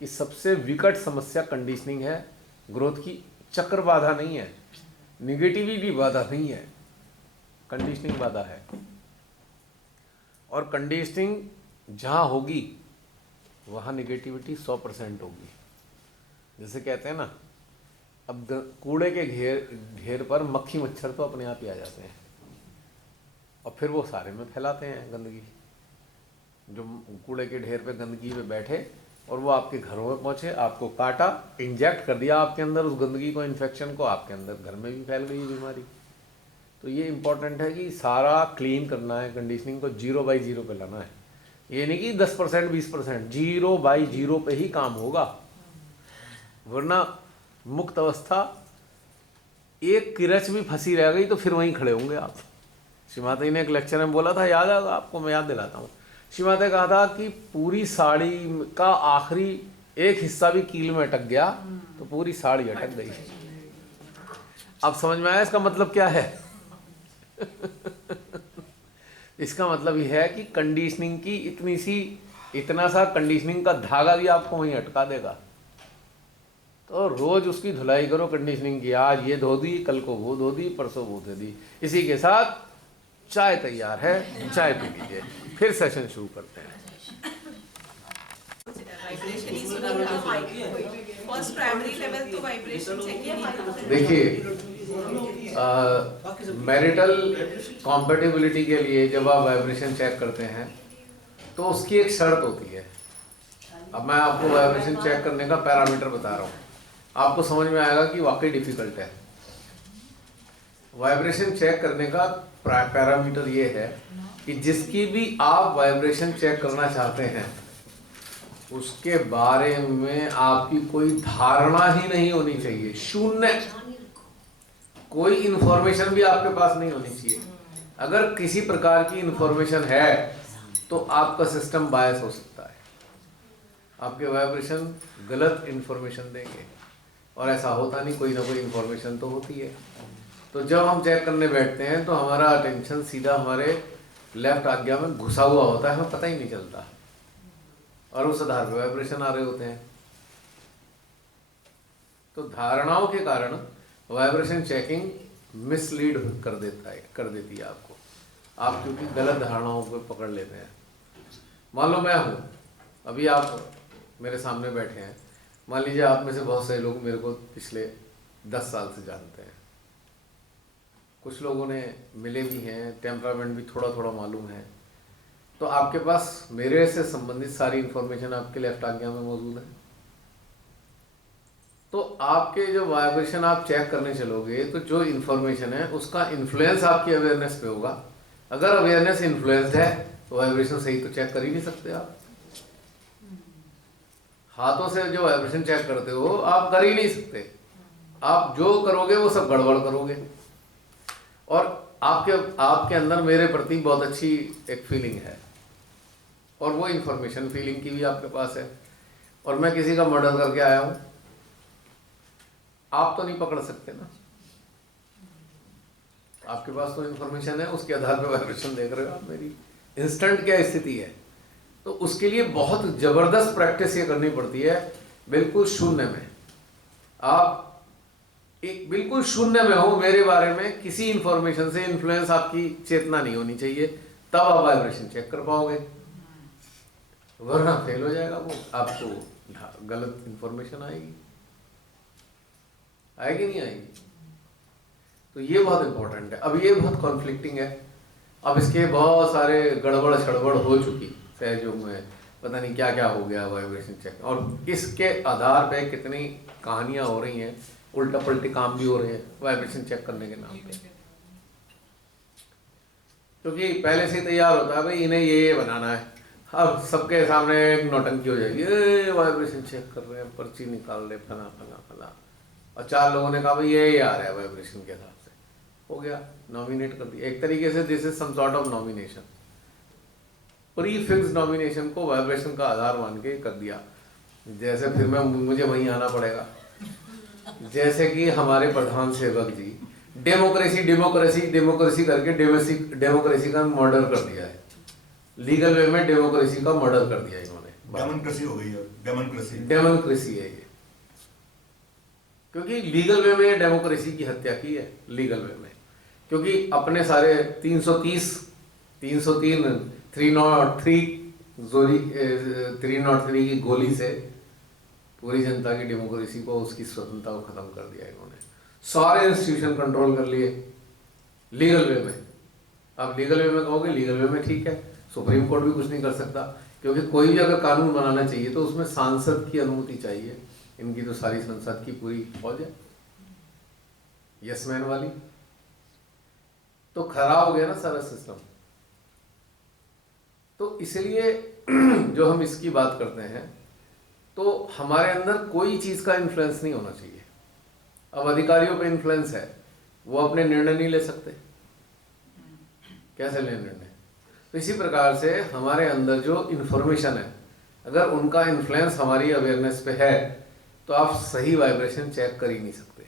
कि सबसे विकट समस्या कंडीशनिंग है, ग्रोथ की चक्र बाधा नहीं है, निगेटिविटी बाधा नहीं है, कंडीशनिंग बाधा है। और कंडीशनिंग जहाँ होगी वहाँ निगेटिविटी 100% होगी। जैसे कहते हैं ना, अब कूड़े के ढेर पर मक्खी मच्छर तो अपने आप ही आ जाते हैं और फिर वो सारे में फैलाते हैं गंदगी। जो कूड़े के ढेर पे गंदगी पे बैठे और वो आपके घरों में पहुँचे, आपको काटा, इंजेक्ट कर दिया आपके अंदर उस गंदगी को, इन्फेक्शन को, आपके अंदर घर में भी फैल गई बीमारी। तो ये इम्पोर्टेंट है कि सारा क्लीन करना है, कंडीशनिंग को 0/0 पे लाना है। ये नहीं कि 10% 20%, 0/0 पे ही काम होगा, वरना मुक्त अवस्था एक किरच भी फंसी रह गई तो फिर वहीं खड़े होंगे आप। श्री माता जी ने एक लेक्चर में बोला था, याद है आपको? मैं याद दिलाता हूँ। श्री माता ने कहा था कि पूरी साड़ी का आखिरी एक हिस्सा भी कील में अटक गया तो पूरी साड़ी अटक गई। अब समझ में आया इसका मतलब क्या है? इसका मतलब यह है कि कंडीशनिंग की इतना सा कंडीशनिंग का धागा भी आपको वहीं अटका देगा। तो रोज उसकी धुलाई करो कंडीशनिंग की, आज ये धो दी, कल को वो धो दी, परसों वो धो दी। इसी के साथ चाय तैयार है, चाय पी लीजिए, फिर सेशन शुरू करते हैं। वाइब्रेशन ही सुना था, फर्स्ट प्राइमरी लेवल तो वाइब्रेशन चेक ही नहीं था। देखिए, मैरिटल कॉम्पेटिबिलिटी के लिए जब आप वाइब्रेशन चेक करते हैं तो उसकी एक शर्त होती है। अब मैं आपको वाइब्रेशन चेक करने का पैरामीटर बता रहा हूँ, आपको समझ में आएगा कि वाकई डिफिकल्ट है। वाइब्रेशन चेक करने का पैरामीटर ये है कि जिसकी भी आप वाइब्रेशन चेक करना चाहते हैं उसके बारे में आपकी कोई धारणा ही नहीं होनी चाहिए, शून्य। कोई इंफॉर्मेशन भी आपके पास नहीं होनी चाहिए। अगर किसी प्रकार की इंफॉर्मेशन है तो आपका सिस्टम बायस हो सकता है, आपके वाइब्रेशन गलत इंफॉर्मेशन देंगे, और ऐसा होता नहीं, कोई ना कोई इंफॉर्मेशन तो होती है। तो जब हम चेक करने बैठते हैं तो हमारा अटेंशन सीधा हमारे लेफ्ट आज्ञा में घुसा हुआ होता है, हमें पता ही नहीं चलता, और उस आधार पर वाइब्रेशन आ रहे होते हैं। तो धारणाओं के कारण वाइब्रेशन चेकिंग मिसलीड कर देती है आपको। आप क्योंकि गलत धारणाओं को पकड़ लेते हैं। मान लो मैं हूँ, अभी आप मेरे सामने बैठे हैं, मान लीजिए आप में से बहुत सारे लोग मेरे को पिछले 10 साल से जानते हैं, कुछ लोगों ने मिले भी हैं, टेम्परामेंट भी थोड़ा थोड़ा मालूम है। तो आपके पास मेरे से संबंधित सारी इंफॉर्मेशन आपके लेफ्ट आज्ञा में मौजूद है। तो आपके जो वाइब्रेशन आप चेक करने चलोगे तो जो इन्फॉर्मेशन है उसका इन्फ्लुएंस आपकी अवेयरनेस पे होगा। अगर अवेयरनेस इन्फ्लुएंस्ड है तो वाइब्रेशन सही तो चेक कर ही नहीं सकते आप। हाथों से जो वाइब्रेशन चेक करते हो आप कर ही नहीं सकते, आप जो करोगे वो सब गड़बड़ करोगे। और आपके अंदर मेरे प्रति बहुत अच्छी एक फीलिंग है, और वो इन्फॉर्मेशन फीलिंग की भी आपके पास है, और मैं किसी का मर्डर करके आया हूँ, आप तो नहीं पकड़ सकते ना। आपके पास तो इन्फॉर्मेशन है, उसके आधार पर वाइब्रेशन देख रहे हो आप मेरी इंस्टेंट क्या स्थिति है। तो उसके लिए बहुत जबरदस्त प्रैक्टिस ये करनी पड़ती है। बिल्कुल शून्य में आप एक बिल्कुल शून्य में हो, मेरे बारे में किसी इंफॉर्मेशन से इन्फ्लुएंस आपकी चेतना नहीं होनी चाहिए, तब आप वाइब्रेशन चेक कर पाओगे, वरना फेल हो जाएगा वो, आपको गलत इंफॉर्मेशन आएगी नहीं आएगी। तो ये बहुत इंपॉर्टेंट है। अब ये बहुत कॉन्फ्लिक्टिंग है, अब इसके बहुत सारे गड़बड़ छड़बड़ हो चुकी सहयोग में, पता नहीं क्या क्या हो गया वाइब्रेशन चेक, और इसके आधार पे कितनी कहानियां हो रही हैं, उल्टा पलटी काम भी हो रहे हैं वाइब्रेशन चेक करने के नाम पे। क्योंकि पहले से तैयार होता है भाई इन्हें ये बनाना है, अब सबके सामने एक नौटंकी हो जाएगी, ये वाइब्रेशन चेक कर रहे हैं, पर्ची निकाल रहे, फला फला फला, और 4 लोगों ने कहा भाई ये आ रहा है वाइब्रेशन के हिसाब से, हो गया, नॉमिनेट कर दिया। एक तरीके से this is some sort of nomination, pre fix nomination को वाइब्रेशन का आधार मान के कर दिया। जैसे फिर मुझे वहीं आना पड़ेगा, जैसे कि हमारे प्रधान सेवक जी डेमोक्रेसी डेमोक्रेसी डेमोक्रेसी करके डेमोक्रेसी का मर्डर कर दिया है, लीगल वे में डेमोक्रेसी का मर्डर कर दिया इन्होंने। डेमोक्रेसी हो गई है, डेमोक्रेसी है ये, क्योंकि लीगल वे में डेमोक्रेसी की हत्या की है, लीगल वे में, क्योंकि अपने सारे 303 303 की गोली से पूरी जनता की डेमोक्रेसी को, उसकी स्वतंत्रता को खत्म कर दिया इन्होंने। सारे इंस्टीट्यूशन कंट्रोल कर लिए लीगल वे में। अब लीगल वे में कहोगे, लीगल वे में ठीक है, सुप्रीम कोर्ट भी कुछ नहीं कर सकता, क्योंकि कोई भी अगर कानून बनाना चाहिए तो उसमें सांसद की अनुमति चाहिए। इनकी तो सारी संसद की पूरी फौज है यसमैन वाली, तो खराब हो गया ना सारा सिस्टम। तो इसलिए जो हम इसकी बात करते हैं, तो हमारे अंदर कोई चीज़ का इन्फ्लुएंस नहीं होना चाहिए। अब अधिकारियों पे इन्फ्लुएंस है, वो अपने निर्णय नहीं ले सकते, कैसे ले निर्णय? तो इसी प्रकार से हमारे अंदर जो इन्फॉर्मेशन है, अगर उनका इन्फ्लुएंस हमारी अवेयरनेस पे है तो आप सही वाइब्रेशन चेक कर ही नहीं सकते।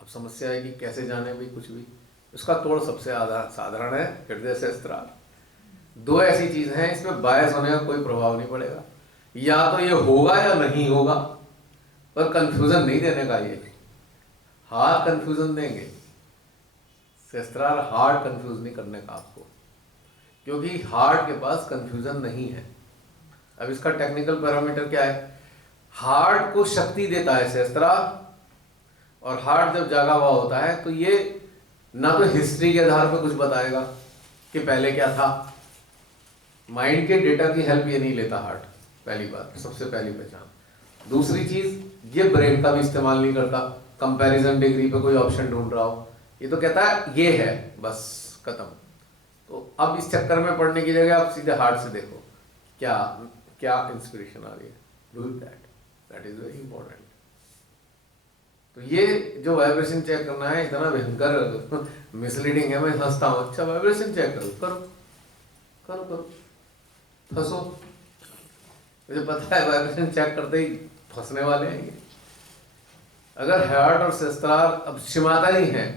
अब समस्या है कि कैसे जाने भी कुछ भी, उसका तोड़ सबसे साधारण है हृदय से स्त्राव। दो ऐसी चीज़ हैं, इसमें बायस होने का कोई प्रभाव नहीं पड़ेगा, या तो ये होगा या नहीं होगा, पर कंफ्यूजन नहीं देने का। ये हार्ट कंफ्यूजन देंगे, शस्त्रार हार्ट कंफ्यूज नहीं करने का आपको, क्योंकि हार्ट के पास कंफ्यूजन नहीं है। अब इसका टेक्निकल पैरामीटर क्या है? हार्ट को शक्ति देता है शस्त्रार, और हार्ट जब जागा हुआ होता है तो ये ना तो हिस्ट्री के आधार पर कुछ बताएगा कि पहले क्या था, माइंड के डेटा की हेल्प ये नहीं लेता हार्ट, पहली बात, सबसे पहली पहचान। दूसरी चीज, ये ब्रेन का भी इस्तेमाल नहीं करता, कंपैरिजन डिग्री पे कोई ऑप्शन ढूंढ रहा हो, ये तो कहता है ये है, बस खत्म। तो अब इस चक्कर में पढ़ने की जगह आप सीधे हार्ट से देखो क्या क्या इंस्पिरेशन आ रही है, do that is very important. तो ये जो वाइब्रेशन चेक करना है इतना भयंकर मिसलीडिंग है। मैं हंसता हूँ, अच्छा वाइब्रेशन चेक करो, करो करो करो, फंसो। मुझे पता है वाइब्रेशन चेक करते ही फंसने वाले हैं ये। अगर हार्ट और शस्त्रार अब शिमाता ही हैं,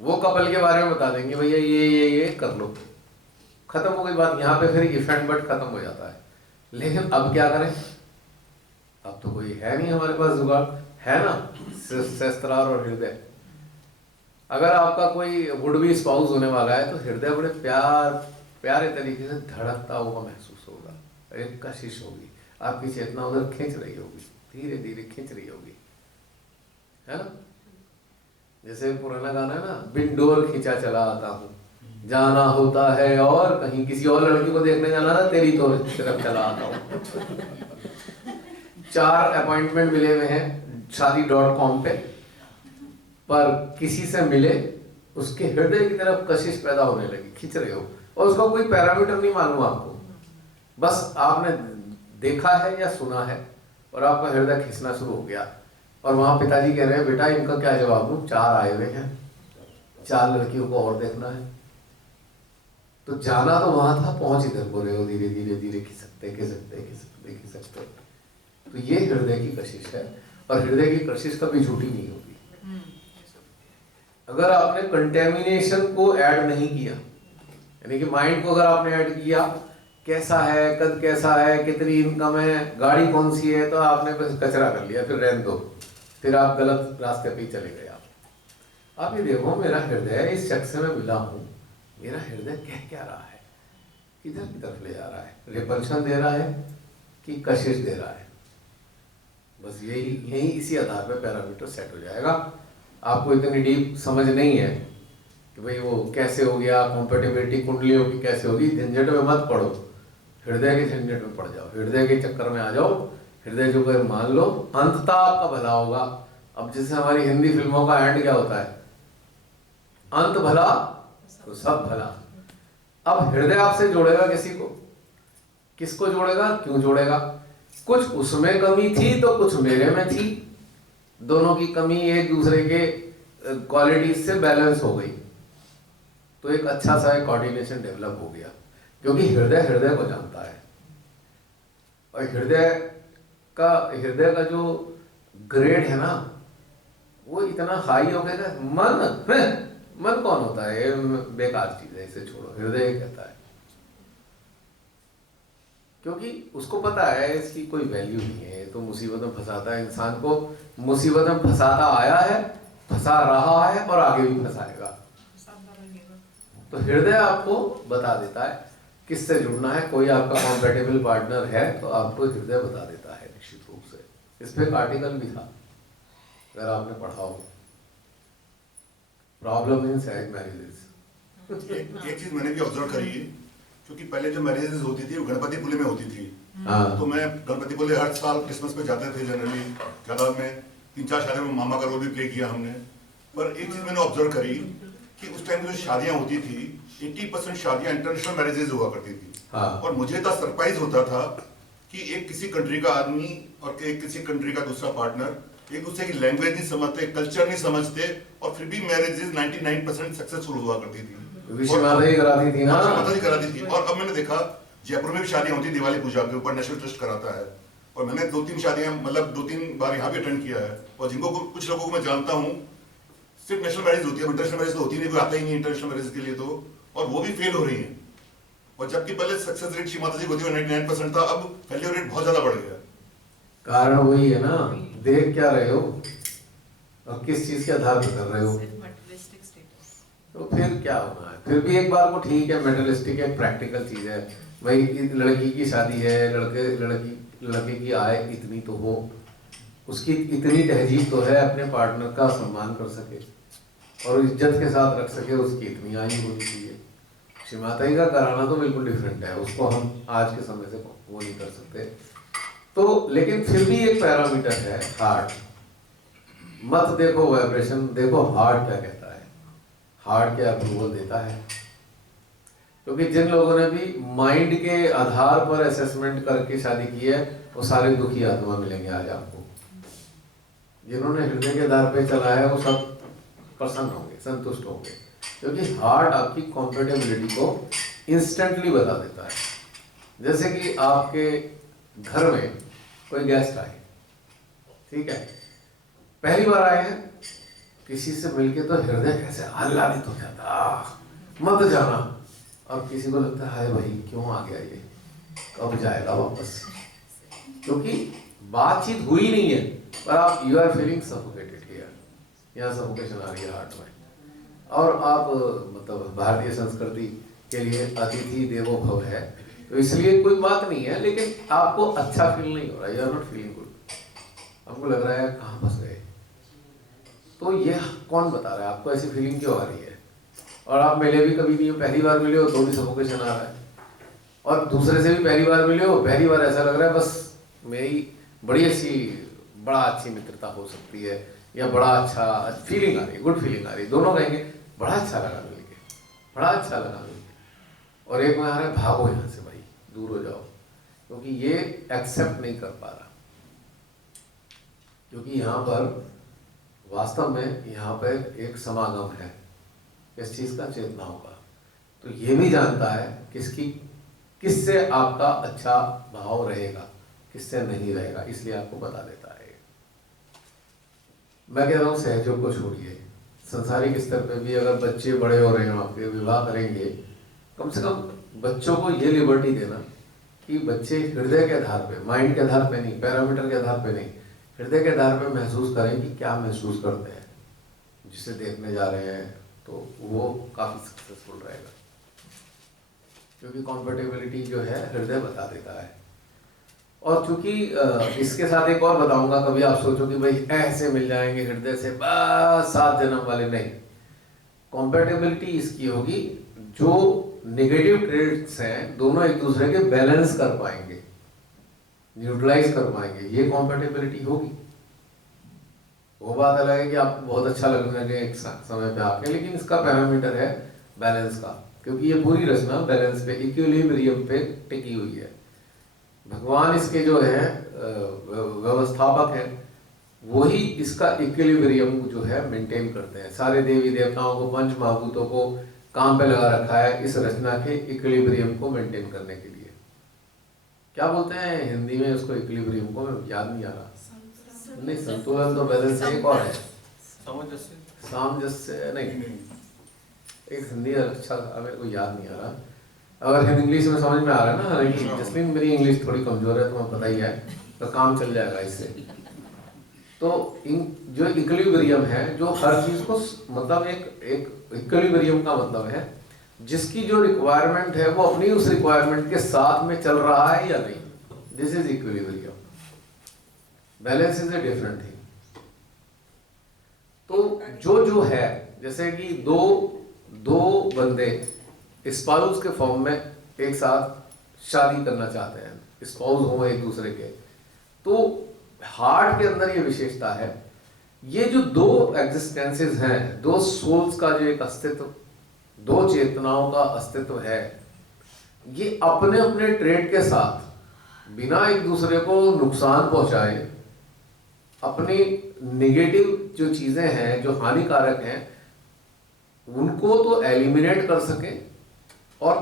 वो कपल के बारे में बता देंगे भैया ये कर लो, खत्म हो गई बात। यहाँ पे फिर इफ एंड बट खत्म हो जाता है। लेकिन अब क्या करें? अब तो कोई है नहीं हमारे पास जुगाड़, है ना, शस्त्रार और हृदय। अगर आपका कोई वुड बी स्पाउस होने वाला है तो हृदय बड़े प्यारे तरीके से धड़कता हुआ महसूस होगा, एक कशिश होगी, आपकी चेतना उधर खींच रही होगी, धीरे धीरे खींच रही होगी, है ना। जैसे पुराना गाना है ना, बिंडोर खींचा चला आता हूँ, जाना होता है और कहीं किसी और लड़की को देखने जाना था, तेरी तो तरफ चला आता हूँ। 4 अपॉइंटमेंट मिले हुए हैं शादी.com पे, पर किसी से मिले, उसके हृदय की तरफ कशिश पैदा होने लगी, खींच रहे हो, और उसका कोई पैरामीटर नहीं मालूम आपको, बस आपने देखा है या सुना है और आपका हृदय खींचना शुरू हो गया। और वहां पिताजी कह रहे हैं, बेटा इनका क्या जवाब दूं, 4 आए हुए हैं, 4 लड़कियों को और देखना है। तो जाना तो वहां था, पहुंच इधर को रहे हो, धीरे धीरे धीरे खिसकते। तो ये हृदय की कशिश है, और हृदय की कशिश कभी झूठी नहीं होगी। अगर आपने कंटेमिनेशन को ऐड नहीं किया, यानी कि माइंड को अगर आपने ऐड किया, कैसा है, कद कैसा है, कितनी इनकम है, गाड़ी कौन सी है, तो आपने बस कचरा कर लिया, फिर रहने दो, फिर आप गलत रास्ते पे चले गए। आप ये देखो, मेरा हृदय इस शख्स से मैं मिला हूँ, मेरा हृदय कह क्या रहा है, किधर की तरफ ले जा रहा है, रिपल्शन दे रहा है कि कशिश दे रहा है। बस यही इसी आधार पे पैरामीटर सेट हो जाएगा। आपको इतनी डीप समझ नहीं है कि भाई वो कैसे हो गया, कॉम्पेटिबिलिटी कुंडलियों की कैसे होगी, झंझट में मत पड़ो, हृदय के झंझट में पड़ जाओ, हृदय के चक्कर में आ जाओ। हृदय जो कर मान लो, अंततः आपका भला होगा। अब जैसे हमारी हिंदी फिल्मों का एंड क्या होता है, अंत भला तो सब भला। अब हृदय आपसे जोड़ेगा किसी को, किसको जोड़ेगा, क्यों जोड़ेगा? कुछ उसमें कमी थी तो कुछ मेरे में थी, दोनों की कमी एक दूसरे के क्वालिटी से बैलेंस हो गई, तो एक अच्छा सा कोऑर्डिनेशन डेवलप हो गया, क्योंकि हृदय हृदय को जानता है। और हृदय का जो ग्रेड है ना, वो इतना हाई हो गया। मन कौन होता है, ये बेकार चीज है, इसे छोड़ो, हृदय कहता है, क्योंकि उसको पता है इसकी कोई वैल्यू नहीं है, तो मुसीबत में फंसाता है इंसान को, मुसीबत में फंसाता आया है, फंसा रहा है और आगे भी फंसाएगा। तो हृदय आपको बता देता है किससे जुड़ना है। कोई आपका कॉम्पेटेबल पार्टनर है तो आपको हृदय बता देता है निश्चित रूप से। इस पर एक आर्टिकल भी था, अगर आपने पढ़ा हो, प्रॉब्लम इन सैड मैरिजेस। एक चीज मैंने भी ऑब्जर्व करी है, क्योंकि पहले जो मैरिजेस होती थी वो गणपतिपुले में होती थी। हाँ। तो मैं गणपतिपुले हर साल क्रिसमस पे जाते थे जनरली, ज़्यादा में 3-4 शादियों में मामा का रोल भी प्ले किया हमने। पर एक चीज मैंने ऑब्जर्व करी कि उस टाइम जो शादियां होती थी 80% शादियां इंटरनेशनल मैरिजेज हुआ करती थी। हाँ। और मुझे इतना सरप्राइज होता था कि एक किसी कंट्री का आदमी और एक किसी कंट्री का दूसरा पार्टनर एक दूसरे की लैंग्वेज नहीं समझते, कल्चर नहीं समझते, और फिर भी मैरिजेज 99% सक्सेसफुल हुआ करती थी। विश्व माता ही कराती थी ना। माता जी कराती थी। और अब मैंने देखा जयपुर में भी शादियां होती दिवाली पूजा के ऊपर, नेशनल ट्रस्ट कराता है। और मैंने 2-3 शादियां, मतलब 2-3 बार यहाँ भी अटेंड किया है। और जिनको कुछ लोगों को मैं जानता हूँ, सिर्फ नेशनल मैरिज होती है, इंटरनेशनल मैरिज तो होती नहीं, कोई आता ही नहीं इंटरनेशनल मैरिज के लिए तो, और वो भी फेल हो रही है। और जबकि पहले सक्सेस रेट श्री माता जी होती है 99% था, अब फेलियर रेट बहुत ज्यादा बढ़ गया। कारण वही है ना, देख क्या रहे हो और किस चीज के आधार पर कर रहे हो। सिर्फ मटेरियलिस्टिक स्टेटस। तो फिर क्या होना है। फिर भी एक बार को ठीक है, मेटलिस्टिक एक प्रैक्टिकल चीज है भाई, लड़की की शादी है, लड़के की आय इतनी तो हो, उसकी इतनी तहजीब तो है अपने पार्टनर का सम्मान कर सके और इज्जत के साथ रख सके, उसकी इतनी आयु होनी चाहिए। श्री माता जी का कराना तो बिल्कुल डिफरेंट है, उसको हम आज के समय से वो नहीं कर सकते। तो लेकिन फिर भी एक पैरामीटर है हार्ट। मत देखो वाइब्रेशन, देखो हार्ट क्या कहता है। हार्ट क्या अप्रूवल देता है। क्योंकि जिन लोगों ने भी माइंड के आधार पर असेसमेंट करके शादी की है वो सारे दुखी आत्मा मिलेंगे आज आपको। जिन्होंने हृदय के आधार पे चला है वो सब प्रसन्न होंगे, संतुष्ट होंगे, क्योंकि हार्ट आपकी कॉम्पेटेबिलिटी को इंस्टेंटली बता देता है। जैसे कि आपके घर में कोई गेस्ट आए, ठीक है, पहली बार आए हैं, किसी से मिलके तो हृदय कैसे आह्लादित हो जाता, मत जाना। और किसी को लगता है भाई क्यों आ गया ये, कब जाएगा वापस, क्योंकि बातचीत हुई नहीं है, पर आप you are feeling suffocated here, यहाँ सफोकेशन आ रही है हार्ट में। और आप मतलब भारतीय संस्कृति के लिए अतिथि देवो भव है, तो इसलिए कोई बात नहीं है, लेकिन आपको अच्छा फील नहीं हो रहा, you are not feeling good, आपको लग रहा है कहाँ फंस गए। तो ये कौन बता रहा है आपको ऐसी फीलिंग क्यों आ रही है। और आप मिले भी कभी नहीं हो, पहली बार मिले हो तो भी सफोकेशन आ रहा है, और दूसरे से भी पहली बार मिले हो, पहली बार ऐसा लग रहा है बस मेरी बड़ा अच्छी मित्रता हो सकती है, या बड़ा अच्छा फीलिंग आ रही है, गुड फीलिंग आ रही है, दोनों कहेंगे बड़ा अच्छा लगा मिलके, बड़ा अच्छा लगा मिलके। और एक में आ रहा है भागो यहाँ से भाई, दूर हो जाओ, क्योंकि ये एक्सेप्ट नहीं कर पा रहा। क्योंकि यहाँ पर वास्तव में यहाँ पर एक समागम है इस चीज का, चेतनाओं का। तो ये भी जानता है किससे आपका अच्छा भाव रहेगा, किससे नहीं रहेगा, इसलिए आपको बता देता है। मैं कह रहा हूँ सहयोग को छोड़िए, संसारिक स्तर पे भी अगर बच्चे बड़े हो रहे हैं, आपके विवाह करेंगे, कम से कम बच्चों को ये लिबर्टी देना कि बच्चे हृदय के आधार पे, माइंड के आधार पे नहीं, पैरामीटर के आधार पे नहीं, हृदय के आधार पे महसूस करें कि क्या महसूस करते हैं जिसे देखने जा रहे हैं, तो वो काफ़ी सक्सेसफुल रहेगा। क्योंकि कॉम्पेटेबिलिटी जो है हृदय बता देता है। और चूंकि इसके साथ एक और बताऊंगा, कभी आप सोचो कि भाई ऐसे मिल जाएंगे हृदय से बस 7 जन्म वाले, नहीं। कॉम्पेटेबिलिटी इसकी होगी जो नेगेटिव ट्रेड्स हैं दोनों एक दूसरे के बैलेंस कर पाएंगे, न्यूट्रलाइज कर पाएंगे, ये कॉम्पेटेबिलिटी होगी। वो बात अलग है कि आपको बहुत अच्छा लगने लगे एक समय पे आके, लेकिन इसका पैरामीटर है बैलेंस का, क्योंकि ये पूरी रचना बैलेंस पे, इक्विलिब्रियम पे टिकी हुई है। भगवान इसके जो है व्यवस्थापक है, वही इसका इक्विलिब्रियम जो है मेंटेन करते हैं। सारे देवी देवताओं को, पंच महाभूतों को काम पे लगा रखा है इस रचना के इक्विलिब्रियम को मेंटेन करने के लिए। क्या बोलते हैं हिंदी में उसको, इक्विलिब्रियम को, याद नहीं आ रहा। नहीं, संतुलन तो बैलेंस एक और है, सामंजस्य नहीं, एक हिंदी अच्छा मेरे को याद नहीं आ रहा। अगर इंग्लिश में समझ में आ रहा है ना, हालांकि जसमीन मेरी इंग्लिश थोड़ी कमजोर है, तुम्हें पता ही है, तो काम चल जाएगा इससे। तो जो इक्विलिब्रियम है, जो हर चीज को मतलब एक इक्विलिब्रियम का मतलब है जिसकी जो रिक्वायरमेंट है वो अपनी उस रिक्वायरमेंट के साथ में चल रहा है या नहीं, this is equilibrium. Balance is a different thing. तो जो है, जैसे कि दो बंदे स्पाउस के फॉर्म में एक साथ शादी करना चाहते हैं, स्पाउस हो एक दूसरे के, तो हार्ट के अंदर ये विशेषता है, ये जो दो एग्जिस्टेंसेस हैं, दो सोल्स का जो एक अस्तित्व, दो चेतनाओं का अस्तित्व है, ये अपने अपने ट्रेड के साथ बिना एक दूसरे को नुकसान पहुंचाए अपनी नेगेटिव जो चीजें हैं, जो हानिकारक हैं, उनको तो एलिमिनेट कर सके और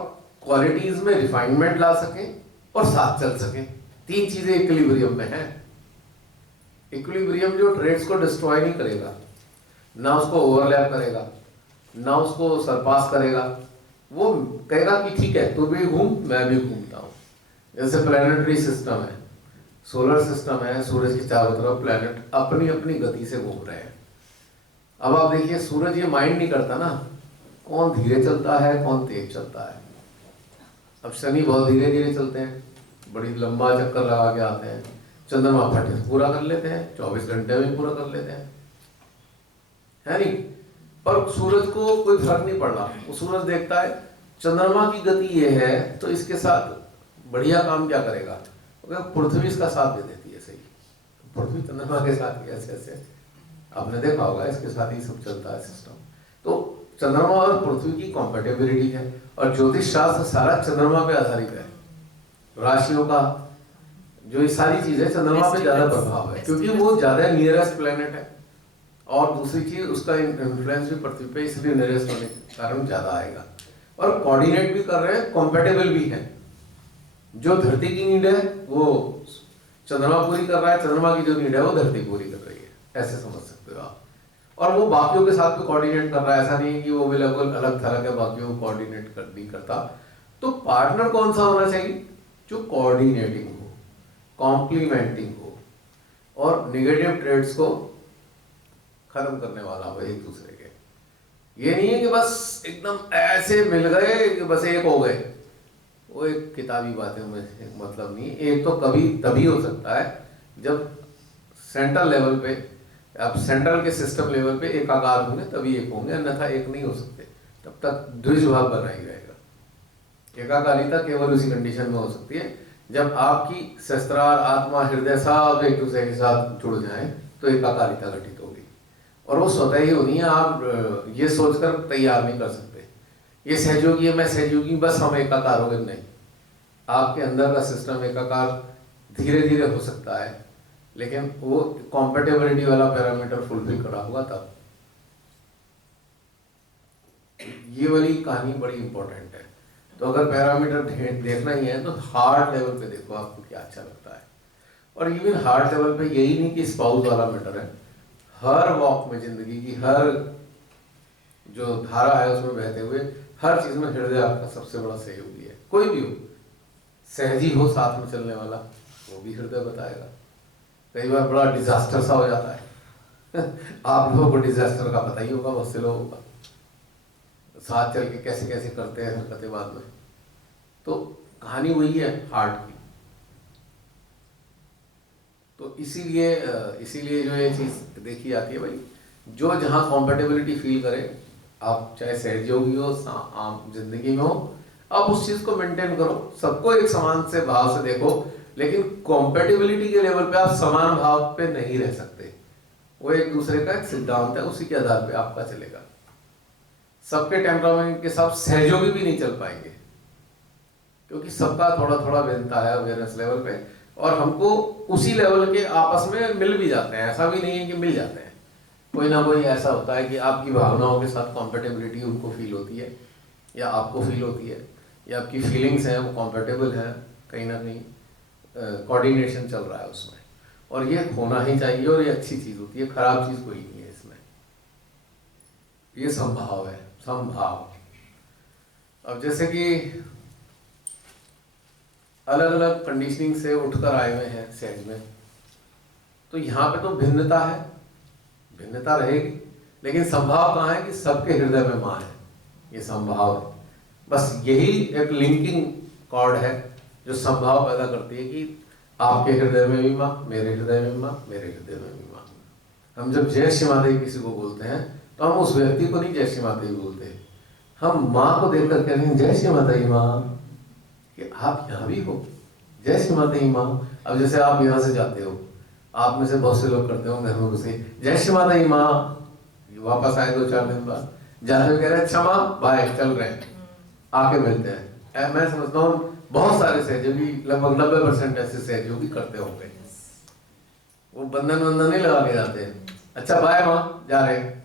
क्वालिटीज में रिफाइनमेंट ला सके और साथ चल सके। तीन चीजें इक्विलिब्रियम में हैं। इक्विलिब्रियम जो ट्रेड्स को डिस्ट्रॉय नहीं करेगा, ना उसको ओवरलैप करेगा, ना उसको सरपास करेगा, वो कहेगा कि ठीक है तू भी घूम मैं भी घूमता हूँ। जैसे प्लैनेटरी सिस्टम है, सोलर सिस्टम है, सूरज की चारों तरफ प्लैनेट अपनी अपनी गति से घूम रहे हैं। अब आप देखिए सूरज ये माइंड नहीं करता ना कौन धीरे चलता है कौन तेज चलता है। अब शनि बहुत धीरे धीरे चलते हैं, बड़ी लंबा चक्कर लगा के आते हैं, चंद्रमा फटे से पूरा कर लेते हैं, 24 घंटे में पूरा कर लेते हैं, है नहीं। पर सूरज को कोई फर्क नहीं पड़ रहा, वो सूरज देखता है चंद्रमा की गति ये है तो इसके साथ बढ़िया काम क्या करेगा, पृथ्वी इसका साथ दे देती है। सही, पृथ्वी चंद्रमा के साथ ऐसे ऐसे आपने देखा होगा, इसके साथ ही सब चलता है सिस्टम। तो चंद्रमा और पृथ्वी की कॉम्पेटेबिलिटी है, और ज्योतिष शास्त्र सारा चंद्रमा पे आधारित है। राशियों का जो ये सारी चीजें चंद्रमा पे ज्यादा प्रभाव है, क्योंकि वो ज्यादा नियरेस्ट प्लेनेट है, और दूसरी चीज उसका इन्फ्लुएंस भी पृथ्वी पे इसलिए नियरेस्ट होने के कारण ज्यादा आएगा। और कोऑर्डिनेट भी कर रहे हैं, कॉम्पेटेबल भी है। जो धरती की नीड है वो चंद्रमा पूरी कर रहा है, चंद्रमा की जो नीड है वो धरती पूरी कर रही है, ऐसे समझ सकते हो आप। और वो बाकियों के साथ भी कोऑर्डिनेट कर रहा है, ऐसा नहीं है कि वो बिल्कुल अलग थलग है, बाकियों को कोऑर्डिनेट कर नहीं करता। तो पार्टनर कौन सा होना चाहिए, जो कोऑर्डिनेटिंग हो, कॉम्प्लीमेंटिंग हो, और निगेटिव ट्रेड्स को खत्म करने वाला हो एक दूसरे के। ये नहीं है कि बस एकदम ऐसे मिल गए कि बस एक हो गए, वो एक किताबी बातें में एक मतलब नहीं। एक तो कभी तभी हो सकता है जब सेंट्रल लेवल पे, अब सेंट्रल के सिस्टम लेवल पे एकाकार होंगे तभी एक होंगे, अन्यथा एक नहीं हो सकते, तब तक द्विभाव बना ही रहेगा। एकाकारिता केवल उसी कंडीशन में हो सकती है जब आपकी शस्त्रार, आत्मा, हृदय सब एक दूसरे के साथ जुड़ जाएं, तो एकाकारिता घटित होगी। और वो स्वतः ही होनी है, आप ये सोचकर तैयार नहीं कर सकते ये सहयोगी है मैं सहयोगी बस हम एकाकार हो गए, नहीं। आपके अंदर का सिस्टम एकाकार धीरे धीरे हो सकता है, लेकिन वो कॉम्पेटेबिलिटी वाला पैरामीटर फुलफिल करा होगा तब। ये वाली कहानी बड़ी इंपॉर्टेंट है। तो अगर पैरामीटर देखना ही है तो हार्ट लेवल पे देखो आपको क्या अच्छा लगता है। और इवन हार्ट लेवल पे यही नहीं कि स्पाउस वाला मैटर है, हर वॉक में, जिंदगी की हर जो धारा है उसमें बहते हुए हर चीज में हृदय आपका सबसे बड़ा सहयोगी है। कोई भी हो, सहजी हो साथ में चलने वाला, वो भी हृदय बताएगा। कई बार बड़ा डिजास्टर सा हो जाता है आप लोगों को डिजास्टर का पता ही होगा, बहुत से लोगों का, साथ चल के कैसे कैसे करते हैं हरकतें बाद में। तो कहानी वही है हार्ट की। तो इसीलिए जो ये चीज देखी जाती है भाई, जो जहाँ कॉम्पेटेबिलिटी फील करे, आप चाहे सहयोगी हो, आम जिंदगी में हो, आप उस चीज को मेंटेन करो, सबको एक समान से भाव से देखो, लेकिन कॉम्पेटिबिलिटी के लेवल पे आप समान भाव पे नहीं रह सकते। वो एक दूसरे का एक सिद्धांत है, उसी के आधार पे आपका चलेगा। सबके टेम्परामेंट के साथ सहयोगी भी नहीं चल पाएंगे, क्योंकि सबका थोड़ा थोड़ा भिन्नता है अवेयरनेस लेवल पे, और हमको उसी लेवल के आपस में मिल भी जाते हैं। ऐसा भी नहीं है कि मिल जाते हैं, कोई ना कोई ऐसा होता है कि आपकी भावनाओं के साथ कॉम्पेटेबिलिटी उनको फील होती है या आपको फील होती है, या आपकी फीलिंग्स हैं वो कॉम्पेटेबल है, कहीं ना कहीं कोऑर्डिनेशन चल रहा है उसमें, और ये होना ही चाहिए। और ये अच्छी चीज होती है, खराब चीज कोई नहीं है इसमें। ये संभाव है, संभाव। अब जैसे कि अलग अलग कंडीशनिंग से उठकर आए हुए हैं सहज में, तो यहाँ पे तो भिन्नता है, भिन्नता रहेगी, लेकिन संभाव कहाँ है कि सबके हृदय में माँ है, ये संभाव है। बस यही एक लिंकिंग कॉर्ड है जो संभाव पैदा करती है कि आपके हृदय में भी माँ, मेरे हृदय में माँ, मेरे हृदय में भी माँ। हम जब जय श्री माता जी किसी को बोलते हैं तो हम उस व्यक्ति को नहीं जय श्री माता जी बोलते, हम माँ को देख कर कहते हैं जय श्री माता जी माँ, कि आप यहाँ भी हो, जय श्री माता जी माँ। अब जैसे आप यहाँ से जाते हो, आप में से बहुत से लोग करते हो घर में घुसे जय श्री माता जी माँ, वापस आए 2-4 दिन बाद, जाते हुए कह रहे हैं अच्छा माँ बाय, चल रहे हैं, आके मिलते हैं। मैं समझता हूँ बहुत सारे सहयोगी, लगभग 90% ऐसे सहयोगी करते होंगे, वो बंधन नहीं लगा के जाते हैं, अच्छा बाय माँ, जा रहे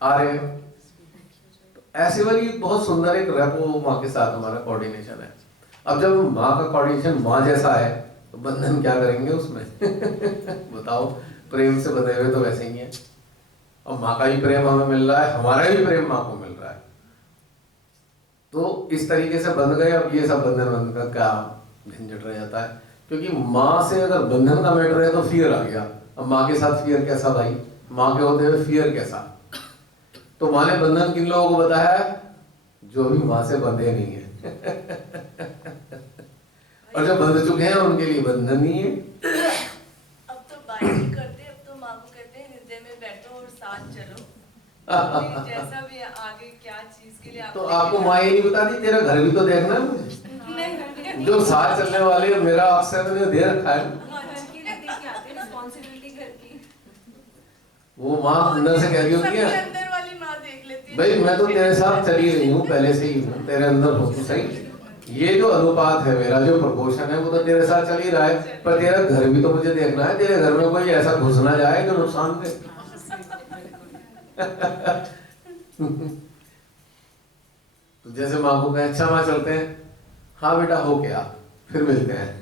आ रहे। तो ऐसे वाली बहुत सुंदर एक रेपो माँ के साथ हमारा कोऑर्डिनेशन है। अब जब माँ का कोऑर्डिनेशन माँ जैसा है तो बंधन क्या करेंगे उसमें बताओ, प्रेम से बंधे हुए तो वैसे ही है, और माँ का ही प्रेम हमें मिल रहा है, हमारा भी प्रेम माँ को मिल रहा है, तो इस तरीके से बंध गए। अब ये सब बंधन का क्या झंझट रह जाता है, क्योंकि माँ से अगर बंधन का मैटर है तो फियर आ गया। अब माँ के साथ फियर कैसा भाई, माँ के होते हुए फियर कैसा? तो माँ ने बंधन किन लोगों को बताया है? जो भी माँ से बंधे नहीं है और जो बंध चुके हैं उनके लिए बंधन नहीं है। अब तो बात नहीं करते, अब तो माँ को कहते हैं हृदय में बैठो और साथ चलो, जैसा भी आगे क्या चीज के लिए आप। तो आपको माँ ये नहीं बताती तेरा घर भी तो देखना है मुझे, जो साथ चलने वाले मेरा अक्सर मैंने दे रखा है, रिस्पॉन्सिबिलिटी घर की। वो माँ अंदर से कह रही होती है अंदर वाली माँ देख लेती है, भाई मैं तो तेरे साथ चली रही हूँ, पहले से ही हूँ तेरे अंदर हो तो सही, ये जो अनुपात है मेरा, जो प्रपोर्शन है वो तो तेरे साथ चल ही रहा है, पर तेरा घर भी तो मुझे देखना है, तेरे घर में कोई ऐसा घुस ना जाए जो नुकसान दे। तो जैसे माँ को कहे अच्छा माँ चलते हैं, हाँ बेटा हो गया, फिर मिलते हैं।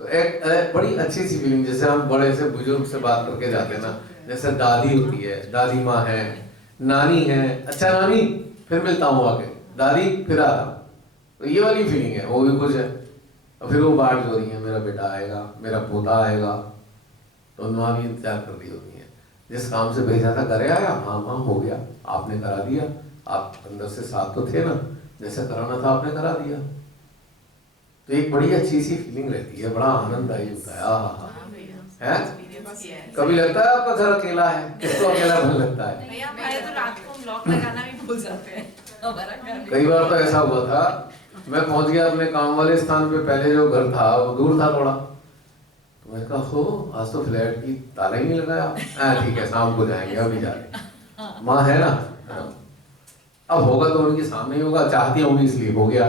तो एक बड़ी अच्छी सी फीलिंग, जैसे हम बड़े से बुजुर्ग से बात करके जाते हैं ना, जैसे दादी होती है, दादी माँ है, नानी है, अच्छा नानी फिर मिलता हूँ आके, दादी फिर आता हूँ, तो ये वाली फीलिंग है, वो भी खुश है। और फिर वो बाट जो रही है, मेरा बेटा आएगा, मेरा पोता आएगा, तो माँ भी इंतजार कर रही होती है, जिस काम से भेजा था करे आया, हाँ हाँ हो गया, आपने करा दिया, आप अंदर से साथ तो थे ना, जैसे कराना था आपने करा दिया। तो एक बड़ी अच्छी सी फीलिंग रहती है, बड़ा आनंददायी होता है। हाँ है, कभी लगता है आपका घर अकेला है? किसको अकेला घर लगता है? भैया हमारे तो रात को हम लॉक लगाना भी भूल जाते हैं, हमारा घर। कई बार तो ऐसा हुआ था, मैं पहुंच गया अपने काम वाले स्थान पे, पहले जो घर था वो दूर था थोड़ा, तो मैंने कहा हो आज तो फ्लैट की ताला ही नहीं लगाया, ठीक है शाम को जाएंगे, अभी जा रहे, माँ है ना, अब होगा तो उनके सामने ही होगा, चाहती होंगी इसलिए हो गया।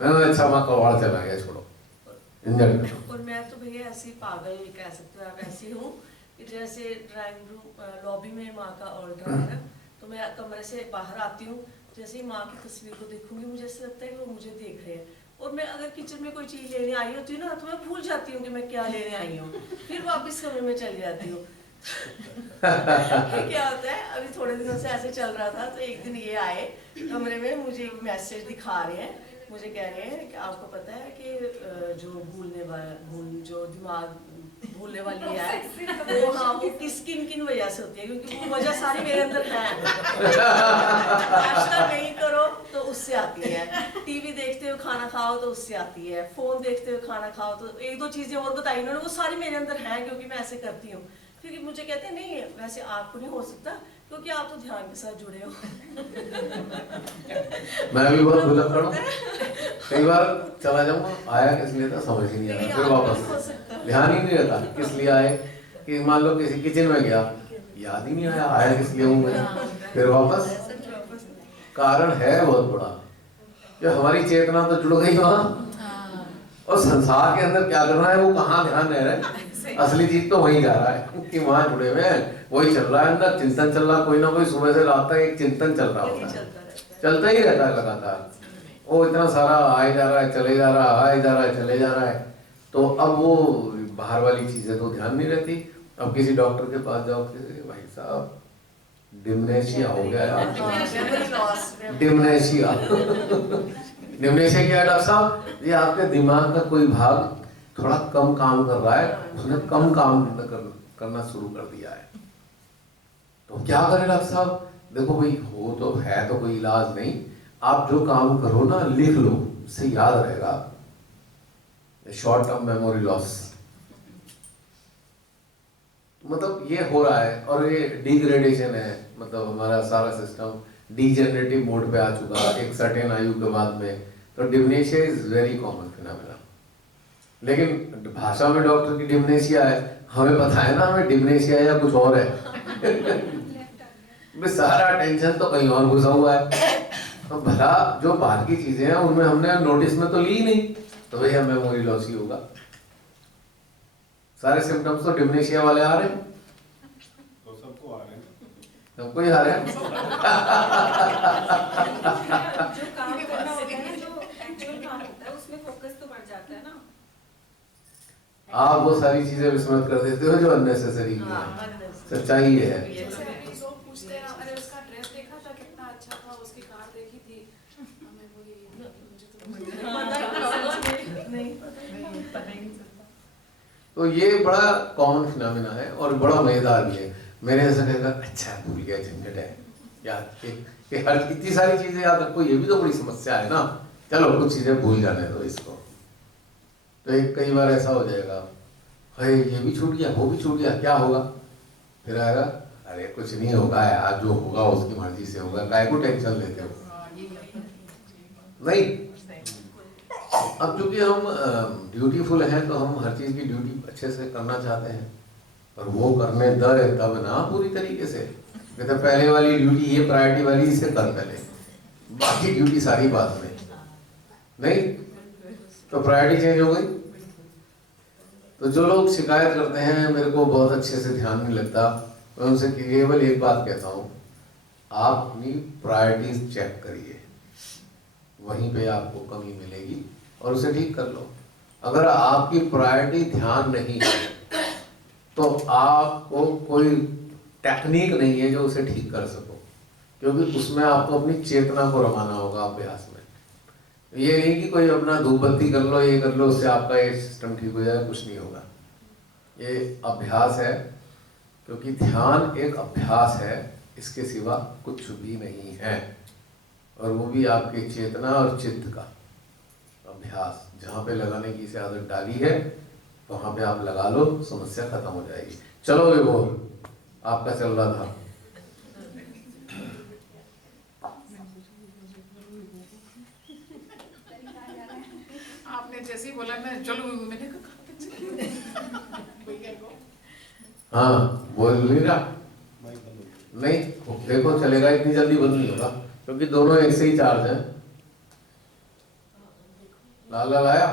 मैंने अच्छा माँ कबाड़ चला गया, छोड़ो इंजन। और मैं तो भैया ऐसी पागल कह सकते हो आप, ऐसी हूँ कि जैसे ड्राइंग रूम लॉबी में माँ का ऑर्डर है ना, तो मैं कमरे से बाहर आती हूँ, जैसे ही माँ की तस्वीर को देखूंगी मुझे ऐसा लगता है कि वो मुझे देख रहे हैं, और मैं अगर किचन में कोई चीज़ लेने आई होती हूँ ना, तो मैं भूल जाती हूँ कि मैं क्या लेने आई हूँ, फिर वापस कमरे में चली जाती हूँ। क्या होता है, अभी थोड़े दिनों से ऐसे चल रहा था, तो एक दिन ये आए कमरे में, मुझे एक मैसेज दिखा रहे हैं, मुझे कह रहे हैं कि आपको पता है कि जो जो दिमाग भूलने वाली है वो, हाँ वो किन वजह से होती है, क्योंकि वो वजह सारी मेरे अंदर है। नाश्ता नहीं करो तो उससे आती है, टीवी देखते हुए खाना खाओ तो उससे आती है, फोन देखते हुए खाना खाओ तो, 1-2 चीजें और बताई उन्होंने, वो सारी मेरे अंदर हैं क्योंकि मैं ऐसे करती हूँ। क्योंकि मुझे कहते हैं नहीं वैसे आपको नहीं हो सकता क्योंकि आप तो ध्यान के साथ जुड़े हो। मैं भी बहुत भुलक्कड़ हूँ, कई बार चला जाऊंगा, आया किस लिए था समझ ही नहीं आ रहा, फिर वापस ध्यान ही नहीं रहता किस लिए आए, कि मान लो किसी किचन में गया, याद ही नहीं आया आया किस लिए हूँ मैं, फिर वापस। कारण है बहुत बड़ा, कि हमारी चेतना तो जुड़ गई वहाँ, और संसार के अंदर क्या करना है वो कहाँ ध्यान रह रहा है, असली चीज तो वहीं जा रहा है कि वहाँ जुड़े हुए हैं, वही चल रहा है, अंदर चिंतन चल रहा है, कोई ना कोई सुबह से रात तक एक चिंतन चल रहा होता है, चलता ही रहता है लगातार, वो इतना सारा आए जा रहा है, चले जा रहा है, आए जा रहा है, चले जा रहा है, तो अब वो बाहर वाली चीजें तो ध्यान नहीं रहती। अब किसी डॉक्टर के पास जाओ, भाई साहब डिमनेशिया हो गया यार, डिमनेशिया डिमनेशिया क्या है डॉक्टर साहब? ये आपके दिमाग का कोई भाग थोड़ा कम काम कर रहा है, उसने कम काम करना शुरू कर दिया है। तो क्या करें डॉक्टर साहब? देखो भाई, हो तो है तो कोई इलाज नहीं, आप जो काम करो ना लिख लो, उससे याद रहेगा। शॉर्ट टर्म मेमोरी लॉस, मतलब ये हो रहा है, और ये डिग्रेडेशन है, मतलब हमारा सारा सिस्टम डीजेनरेटिव मोड पे आ चुका है एक सर्टेन आयु के बाद में। तो डिमनेशिया इज वेरी कॉमन फिनोमेना। लेकिन भाषा में डॉक्टर की डिमनेशिया है, हमें पता है ना हमें डिमनेशिया या कुछ और है। सारा टेंशन तो कहीं और घुसा हुआ है। तो भला जो बाहर की चीजें हैं उनमें हमने नोटिस में तो ली नहीं, तो भैया मेमोरी लॉस ही होगा। सारे सिम्टम्स तो डिमनेशिया वाले आ रहे हैं, तो सबको आ रहे हैं, सबको ही आ रहे हैं। जो काम करना होता है ना, जो एक्चुअल काम होता है उसमें फोकस तो बढ़ जाता है ना। आप वो सारी चीजें विस्मृत कर देते हो जो अननेसेसरी है। सच्चाई ये है। जैसे अभी लोग पूछते हैं, अरे उसका ड्रेस देखा था कितना अच्छा था, उसकी कार देखी थी, हमें वो ये मुझे तो ये बड़ा कॉमन फिनोमेना है और बड़ा मजेदार भी है। मेरे ऐसा कहेगा अच्छा भूल गया, झंझट है याद कि हर इतनी सारी चीजें याद रखो, ये भी तो बड़ी समस्या है ना। चलो कुछ चीजें भूल जाने दो इसको। तो एक कई बार ऐसा हो जाएगा, अरे ये भी छूट गया, वो भी छूट गया, क्या होगा? फिर आएगा, अरे कुछ नहीं होगा यार, जो होगा उसकी मर्जी से होगा, काहे को टेंशन लेते हो? नहीं, अब क्योंकि हम ड्यूटीफुल हैं तो हम हर चीज़ की ड्यूटी अच्छे से करना चाहते हैं, और वो करने दे तब ना पूरी तरीके से। कहते पहले वाली ड्यूटी ये प्रायोरिटी वाली, इसे कर पहले, बाकी ड्यूटी सारी बाद में। नहीं तो प्रायोरिटी चेंज हो गई। तो जो लोग शिकायत करते हैं मेरे को बहुत अच्छे से ध्यान नहीं लगता, मैं उनसे केवल एक बात कहता हूँ, आप अपनी प्रायोरिटीज चेक करिए, वहीं पे आपको कमी मिलेगी और उसे ठीक कर लो। अगर आपकी प्रायोरिटी ध्यान नहीं है तो आपको कोई टेक्निक नहीं है जो उसे ठीक कर सको, क्योंकि उसमें आपको अपनी चेतना को रमाना होगा अभ्यास में। ये नहीं कि कोई अपना धूप बत्ती कर लो, ये कर लो, उससे आपका ये सिस्टम ठीक हो जाए, कुछ नहीं होगा। ये अभ्यास है, क्योंकि ध्यान एक अभ्यास है, इसके सिवा कुछ भी नहीं है। और वो भी आपके चेतना और चित्त का अभ्यास। जहाँ पे लगाने की इसे आदत डाली है वहाँ पे आप लगा लो, समस्या खत्म हो जाएगी। चलो विभोर, आपका चल रहा था। आपने जैसे ही बोला मैं चलो, मैंने कहा भैया को हाँ बोल नहीं रहा, नहीं देखो चलेगा, इतनी जल्दी बंद नहीं होगा, क्योंकि दोनों एक से ही चार्ज हैं। लाल लाल आया,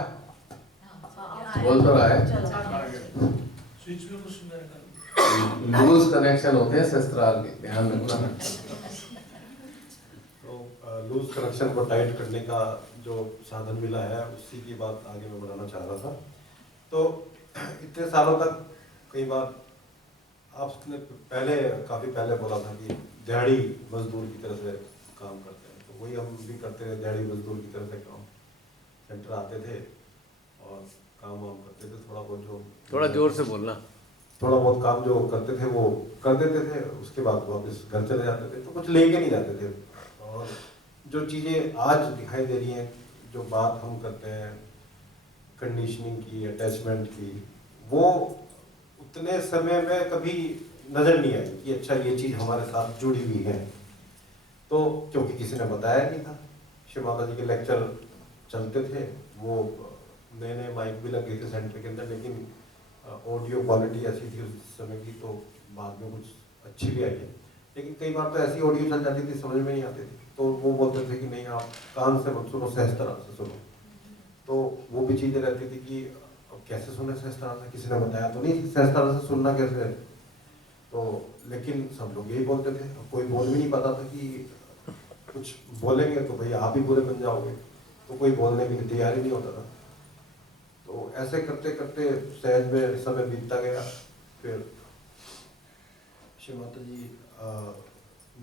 बोल तो रहा है। लूज कनेक्शन होते हैं शस्त्रार के, ध्यान रखना। तो लूज कनेक्शन को टाइट करने का जो साधन मिला है उसी की बात आगे मैं बढ़ाना चाह रहा था। तो इतने सालों तक कई बार आपने काफी पहले बोला था कि दिहाड़ी मजदूर की तरह से काम करते हैं, तो वही हम भी करते हैं, दिहाड़ी मजदूर की तरह से काम। सेंटर आते थे और काम वाम करते थे, थोड़ा बहुत जो, थोड़ा जोर से बोलना, थोड़ा बहुत काम जो करते थे वो कर देते थे, उसके बाद वापस घर चले जाते थे, तो कुछ लेके नहीं जाते थे। और जो चीज़ें आज दिखाई दे रही हैं, जो बात हम करते हैं कंडीशनिंग की, अटैचमेंट की, वो उतने समय में कभी नज़र नहीं आई कि अच्छा ये चीज़ हमारे साथ जुड़ी हुई है। तो क्योंकि किसी ने बताया नहीं था। शिव माता जी के लेक्चर चलते थे, वो नए नए माइक भी लग गए थे सेंटर के अंदर, लेकिन ऑडियो क्वालिटी ऐसी थी उस समय की, तो बाद में कुछ अच्छी भी आई है। लेकिन कई बार तो ऐसी ऑडियो चल जाती थी समझ में नहीं आती थी, तो वो बोलते थे कि नहीं आप कान से मत सुनो, सहस्त्र से सुनो। तो वो भी चीज़ें रहती थी कि अब कैसे सुने सहस्त्र से, किसी ने बताया तो नहीं सहस्त्र से सुनना कैसे। तो लेकिन सब लोग यही बोलते थे, अब कोई बोल भी नहीं पाता था कि कुछ बोलेंगे तो भैया आप ही बुरे बन जाओगे, तो कोई बोलने के लिए तैयार ही नहीं होता था। तो ऐसे करते करते सहज में समय बीतता गया। फिर शिव माता जी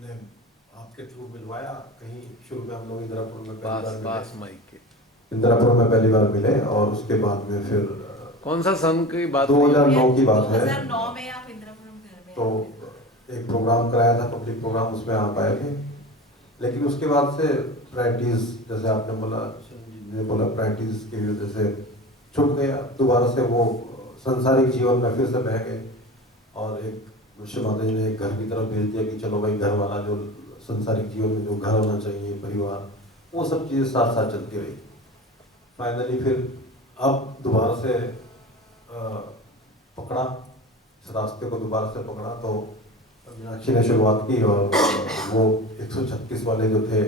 ने आपके थ्रू मिलवाया कहीं, शुरू में हम लोग इंदिरापुर में पास माइक के इंदिरापुर में पहली बार मिले, और उसके बाद में फिर कौन सा सन की बात? 2009 की बात है। 2009 में आप इंदिरापुरम घर में तो एक प्रोग्राम कराया था, पब्लिक प्रोग्राम, उसमें आप आए थे। लेकिन उसके बाद से प्रायोरिटीज़, जैसे आपने बोला, ने बोला, प्रायोरिटीज़ की वजह से छूट गया। दोबारा से वो संसारिक जीवन में फिर से बह गए और एक विश्व माता जी ने एक घर की तरफ भेज दिया कि चलो भाई, घर वाला जो संसारिक जीवन में जो घर होना चाहिए, परिवार, वो सब चीज़ें साथ साथ चलती रही। फाइनली फिर अब दोबारा से पकड़ा, इस रास्ते को दोबारा से पकड़ा, तो मीनाक्षी ने शुरुआत की और वो 136 वाले जो थे,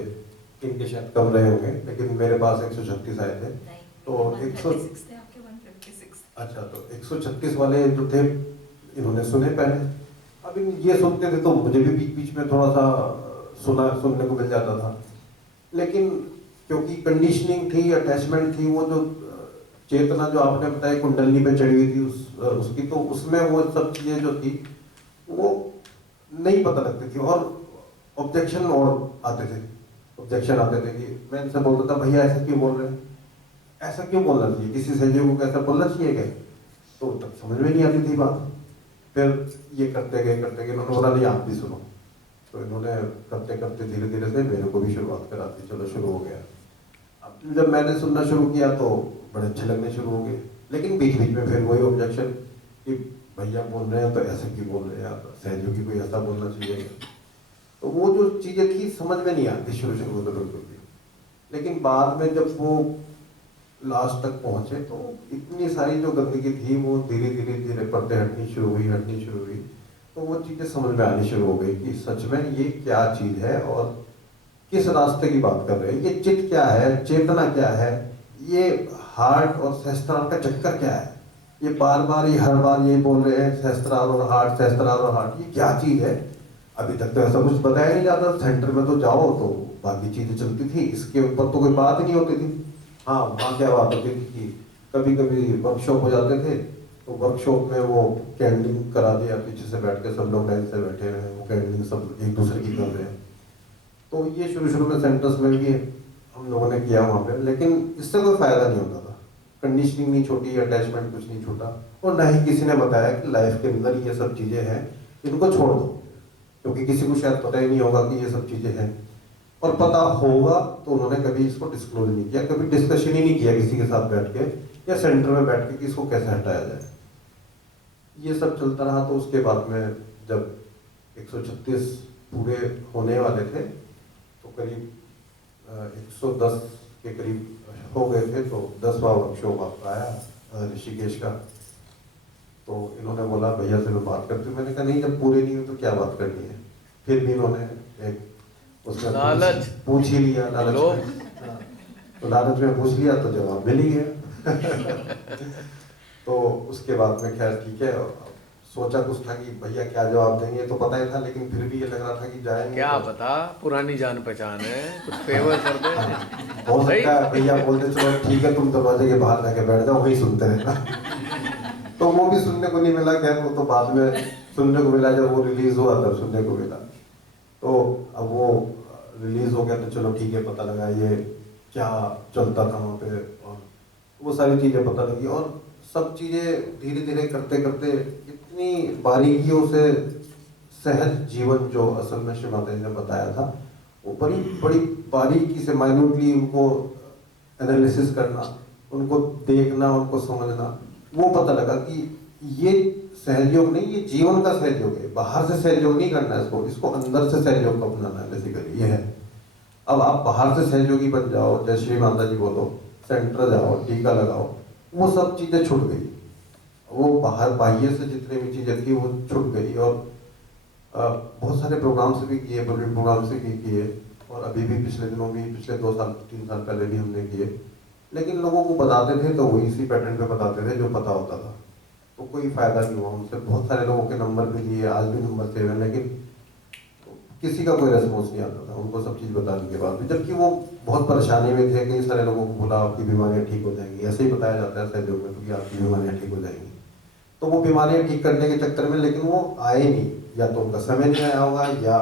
इनके शायद कम रहे होंगे, लेकिन मेरे पास 136 आए थे। तो 136 थे आपके, 156। अच्छा, तो 136 वाले जो थे इन्होंने सुने पहले। अब ये सुनते थे तो मुझे भी बीच बीच में थोड़ा सा सुनने को मिल जाता था, लेकिन क्योंकि कंडीशनिंग थी, अटैचमेंट थी, वो जो चेतना जो आपने बताया कुंडली पे चढ़ी हुई थी उसकी, तो उसमें वो सब चीजें जो थी वो नहीं पता लगती थी। और ऑब्जेक्शन आते थे कि मैं इनसे बोलता था, भैया ऐसा क्यों बोल रहे हैं, ऐसा क्यों बोलना चाहिए, किसी सहयोगी को ऐसा बोलना चाहिए क्या? तो तब समझ में नहीं आती थी बात। फिर ये करते गए इन्होंने बोला नहीं आप भी सुनो, तो इन्होंने करते करते धीरे धीरे से मेरे को भी शुरुआत करा दी, चलो शुरू हो गया। अब जब मैंने सुनना शुरू किया तो बड़े अच्छे लगने शुरू हो गए, लेकिन बीच बीच में फिर वही ऑब्जेक्शन कि भैया बोल रहे हैं तो ऐसे क्यों बोल रहे हैं आप, सहयोगी कोई ऐसा बोलना चाहिए। तो वो जो चीज़ें थी समझ में नहीं आती शुरू में तो बिल्कुल भी, लेकिन बाद में जब वो लास्ट तक पहुंचे तो इतनी सारी जो गंदगी थी वो धीरे धीरे पर्दे हटनी शुरू हुई, तो वो चीज़ें समझ में आनी शुरू हो गई कि सच में ये क्या चीज़ है और किस रास्ते की बात कर रहे हैं, ये चित्त क्या है, चेतना क्या है, ये हार्ट और सहस्त्रार का चक्कर क्या है, ये बार बार ये हर बार ये बोल रहे हैं सहस्त्रार और हार्ट, ये क्या चीज़ है। अभी तक तो ऐसा कुछ बताया नहीं जाता, सेंटर में तो जाओ तो बाकी चीज़ें चलती थी, इसके ऊपर तो कोई बात ही नहीं होती थी। हाँ, वहाँ क्या बात होती थी कि कभी कभी वर्कशॉप हो जाते थे, तो वर्कशॉप में वो कैंडलिंग करा दिया, पीछे से बैठ के सब लोग लाइन से बैठे हुए हैं, वो कैंडलिंग सब एक दूसरे की कर रहे हैं। तो ये शुरू में सेंटर्स में भी हम लोगों ने किया वहाँ पे, लेकिन इससे कोई फायदा नहीं होता था, कंडीशनिंग नहीं छोटी, अटैचमेंट कुछ नहीं छोटा, और ना ही किसी ने बताया कि लाइफ के अंदर ये सब चीज़ें हैं, इनको छोड़ दो, क्योंकि किसी को शायद पता ही नहीं होगा कि ये सब चीज़ें हैं, और पता होगा तो उन्होंने कभी इसको डिस्क्लोज नहीं किया, कभी डिस्कशन ही नहीं किया किसी के साथ बैठ के या सेंटर में बैठ के कि इसको कैसे हटाया जाए। ये सब चलता रहा। तो उसके बाद में जब 136 पूरे होने वाले थे तो करीब 110 के करीब हो गए थे, तो 10वां वर्कशॉप आपका आया ऋषिकेश का। तो इन्होंने बोला भैया से मैं बात करती हूँ, मैंने कहा नहीं, जब पूरे नहीं हुए तो क्या बात करनी है। फिर भी इन्होंने एक उसमें लालच पूछ ही लिया, लालच में, तो लालच में पूछ लिया तो जवाब मिल ही गया। तो उसके बाद में खैर ठीक है, सोचा कुछ था कि भैया क्या जवाब देंगे, तो पता ही था, लेकिन फिर भी ये लग रहा था कि जाएंगे, क्या तो पता पुरानी जान पहचान है, कुछ फेवर कर दे। हो सकता है भैया बोलते चलो ठीक है तुम दरवाजे के बाहर जाके बैठ जाओ, वही सुनते रहना। तो वो भी सुनने को नहीं मिला, खैर वो तो बाद में सुनने को मिला, जब वो रिलीज हुआ तब सुनने को मिला। तो अब वो रिलीज हो गया तो चलो ठीक है, पता लगा ये क्या चलता था वहाँ पे, और वो सारी चीज़ें पता लगी, और सब चीज़ें धीरे धीरे करते करते इतनी बारीकियों से सहज जीवन जो असल में श्री माता जी ने बताया था, वो बड़ी बड़ी बारीकी से माइन्यूटली उनको एनालिसिस करना, उनको देखना, उनको समझना, वो पता लगा कि ये सहयोग नहीं, ये जीवन का सहयोग है, बाहर से सहयोग नहीं करना है इसको अंदर से सहयोग को अपनाना है। बेसिकली ये है। अब आप बाहर से सहयोगी बन जाओ, जय श्री माता जी बोलो, सेंटर जाओ, टीका लगाओ, वो सब चीज़ें छूट गई, वो बाहर बाह्य से जितनी भी चीज़ें थी वो छूट गई। और बहुत सारे प्रोग्राम्स भी किए, पब्लिक प्रोग्राम्स भी किए, और अभी भी पिछले दिनों भी, पिछले 2 साल 3 साल पहले भी हमने किए, लेकिन लोगों को बताते थे तो वो इसी पैटर्न पे बताते थे जो पता होता था, तो कोई फायदा नहीं हुआ उनसे। बहुत सारे लोगों के नंबर भी दिए, आज भी नंबर सेव है, लेकिन किसी का कोई रेस्पॉन्स नहीं आता था उनको सब चीज़ बताने के बाद भी, जबकि वो बहुत परेशानी में थे। कई सारे लोगों को बोला आपकी बीमारियाँ ठीक हो जाएंगी, ऐसे ही बताया जाता है सहयोग में कि आपकी बीमारियाँ ठीक हो जाएंगी, तो वो बीमारियाँ ठीक करने के चक्कर में, लेकिन वो आए नहीं, या तो उनका समय नहीं आया होगा या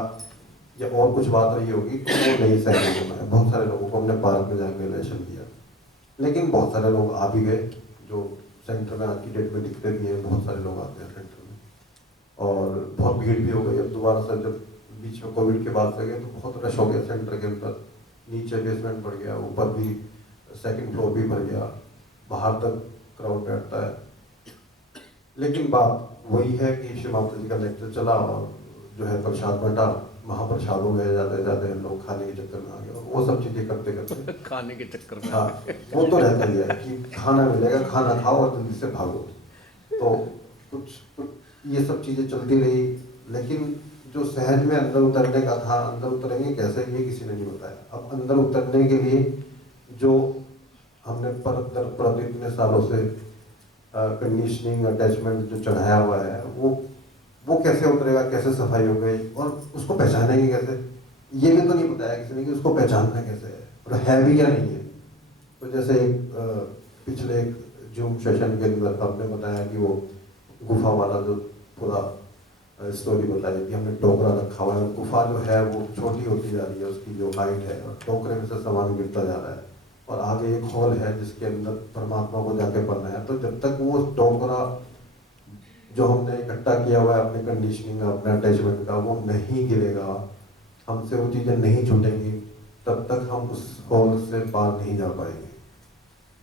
और कुछ बात रही होगी, तो वो नहीं सहयोग में। बहुत सारे लोगों को हमने पार्क में जाकर रिलेशन दिया, लेकिन बहुत सारे लोग आ भी गए, जो सेंटर में आज की डेट में दिखते भी हैं, बहुत सारे लोग आते हैं सेंटर में, और बहुत भीड़ भी हो गई। अब दोबारा से जब बीच में कोविड के बाद से गए तो बहुत रश हो गया सेंटर के अंदर, नीचे बेसमेंट बढ़ गया, ऊपर भी सेकंड फ्लोर भी भर गया, बाहर तक क्राउड बैठता है। लेकिन बात वही है कि श्री माता जी का लेक्चर चला और जो है प्रसाद बंटा, महाप्रसाद हो गया, जाते जाते लोग खाने के चक्कर में आ गए और वो सब चीजें करते करते खाने के चक्कर में। हाँ, वो तो रहता ही है कि खाना मिलेगा, खाना खाओ और जल्दी से भागो। तो कुछ ये सब चीजें चलती रही, लेकिन जो सहज में अंदर उतरने का था, अंदर उतरेंगे कैसे ये किसी ने नहीं बताया। अब अंदर उतरने के लिए जो हमने परत दर परत इतने सालों से कंडीशनिंग अटैचमेंट जो चढ़ाया हुआ है, वो कैसे उतरेगा, कैसे सफाई हो गई और उसको पहचानेंगे कैसे, ये भी तो नहीं बताया किसी ने कि उसको पहचानना कैसे है और है भी या नहीं है। तो जैसे पिछले एक जूम सेशन के अंदर आपने बताया कि वो गुफा वाला जो पूरा स्टोरी बताई कि हमने टोकरा रखा हुआ है और गुफा जो है वो छोटी होती जा रही है, उसकी जो हाइट है, और टोकरे में से सामान गिरता जा रहा है और आगे एक हॉल है जिसके अंदर परमात्मा को जाके पढ़ना है। तो जब तक वो टोकरा जो हमने इकट्ठा किया हुआ है अपने कंडीशनिंग अपने अटैचमेंट का वो नहीं गिरेगा, हमसे वो चीज़ें नहीं छूटेंगी, तब तक हम उस हॉल से पार नहीं जा पाएंगे।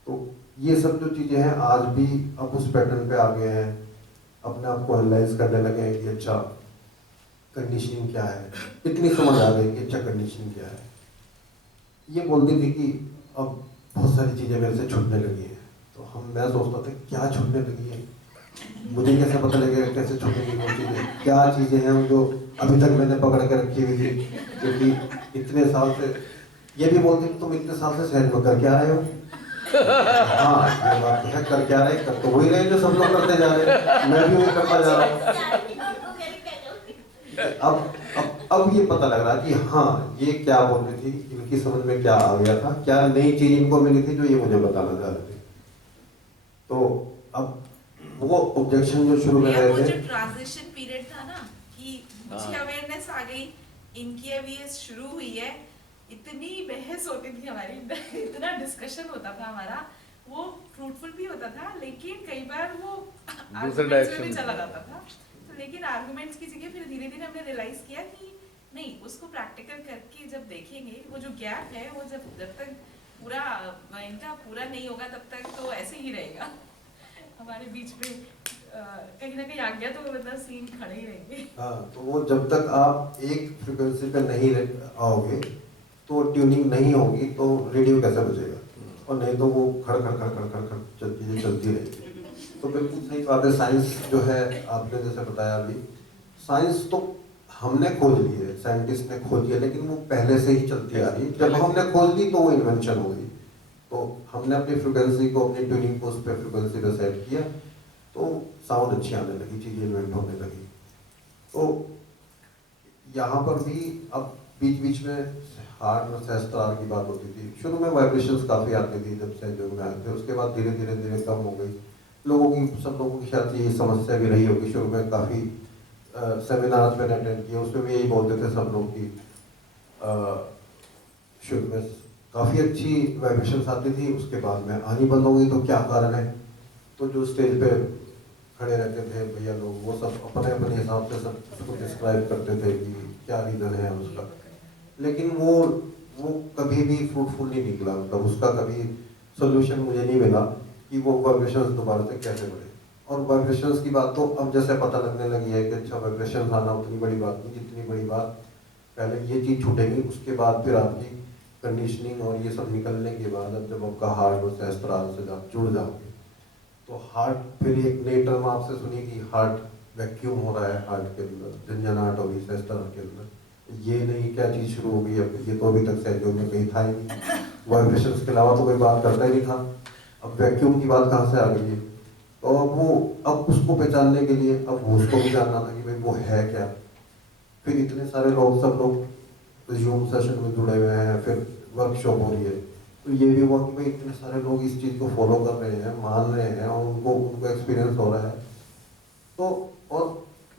तो ये सब जो चीज़ें हैं आज भी अब उस पैटर्न पे आ गए हैं, अपने आप को एनालाइज करने लगे हैं कि अच्छा कंडीशनिंग क्या है, इतनी समझ आ गई कि अच्छा कंडीशनिंग क्या है। ये बोलती थी कि अब बहुत सारी चीज़ें मेरे से छूटने लगी हैं, तो मैं सोचता था क्या छूटने लगी है, मुझे कैसे पता लगेगा कैसे छूटेंगी वो चीज़ें, क्या चीज़ें हैं जो अभी तक मैंने पकड़ के रखी हुई थी, क्योंकि इतने साल से ये भी बोलती तुम इतने साल से सहज में कर क्या रहे हो। हाँ ये बात है, कर क्या रहे, कर तो वही रहे जो सब लोग करते जा रहे हैं, मैं भी वही करता जा रहा हूँ। अब ये पता लग रहा कि हाँ ये क्या बोल रही थी, इनकी समझ में क्या आ गया था, क्या नई चीज इनको मिली थी जो ये मुझे बताना चाह रहे थे। तो अब वो ऑब्जेक्शन जो शुरू में रहे वो थे, जो ट्रांजिशन पीरियड था ना कि मुझे अवेयरनेस आ गई, इनकी अभी ये शुरू हुई है, इतनी बहस होती थी हमारी, इतना डिस्कशन होता था हमारा, वो फ्रूटफुल भी होता था, लेकिन कई बार वो आर्गुमेंट्स में भी चला जाता था। तो लेकिन आर्गुमेंट्स की जगह फिर धीरे धीरे हमने रियलाइज किया कि नहीं, उसको प्रैक्टिकल करके जब देखेंगे वो जो गैप है वो जब तक पूरा इनका पूरा नहीं होगा तब तक तो ऐसे ही रहेगा। हमारे बीच में कहीं ना कहीं आ गया तो मतलब सीन खड़े ही रहेंगे। हाँ तो वो जब तक आप एक फ्रिक्वेंसी पे नहीं आओगे तो ट्यूनिंग नहीं होगी तो रेडियो कैसे बजेगा, और नहीं तो वो खड़ खड़ खड़ खड़ खड़ खड़ चीजें चलती रहेगी। तो बिल्कुल सही बात है, साइंस जो है आपने जैसे बताया अभी, साइंस तो हमने खोज ली है, साइंटिस्ट ने खोज लिया, लेकिन वो पहले से ही चलती आ रही है। जब हमने खोज ली तो वो इन्वेंशन हो गई, तो हमने अपनी फ्रिक्वेंसी को अपनी ट्यूनिंग को उस पर फ्रिक्वेंसी पे सेट किया तो साउंड अच्छी आने लगी, चीज़ें इन्वेंट होने लगी। तो यहाँ पर भी अब बीच बीच में हार्ट और सहस्त्रार की बात होती थी, शुरू में वाइब्रेशंस काफ़ी आती थी जब सहयोग में आए थे, उसके बाद धीरे धीरे धीरे कम हो गई। लोगों की, सब लोगों की शायद ये समस्या भी रही होगी, शुरू में काफ़ी सेमिनार्स मैंने अटेंड किए, उसमें भी यही बोलते थे सब लोग की शुरू में काफ़ी अच्छी वाइब्रेशंस आती थी, उसके बाद में आनी बंद हो गई। तो क्या कारण है? तो जो स्टेज पे खड़े रहते थे भैया लोग, वो सब अपने अपने हिसाब से सब उसको डिस्क्राइब करते थे कि क्या रीज़न है उसका, लेकिन वो कभी भी फ्रूटफुल नहीं निकला, मतलब उसका कभी सोल्यूशन मुझे नहीं मिला कि वो वाइब्रेशंस दोबारा से कैसे बढ़े। और वाइब्रेशंस की बात तो अब जैसे पता लगने लगी है कि अच्छा वाइब्रेशंस आना उतनी बड़ी बात नहीं जितनी बड़ी बात पहले ये चीज़ छूटेगी, उसके बाद फिर आपकी कंडीशनिंग और ये सब निकलने के बाद अब जब आपका हार्ट और सहस्त्रार से आप जुड़ जाओगे तो हार्ट, फिर एक नई टर्म आपसे सुनी कि हार्ट वैक्यूम हो रहा है, हार्ट के अंदर झंझनाहट होगी सहस्त्रार के अंदर, ये नहीं क्या चीज़ शुरू हो गई अब, ये तो अभी तक सहयोग में कहीं था ही नहीं, वाइब्रेशंस के अलावा तो कोई बात करता ही नहीं था, अब वैक्यूम की बात कहाँ से आ गई है। तो अब उसको पहचानने के लिए अब उसको भी जानना था कि भाई वो है क्या। फिर इतने सारे लोग, सब लोग जूम सेशन में जुड़े हुए हैं, फिर वर्कशॉप हो रही है, तो ये भी हुआ कि भाई इतने सारे लोग इस चीज़ को फॉलो कर रहे हैं, मान रहे हैं और उनको एक्सपीरियंस हो रहा है। तो और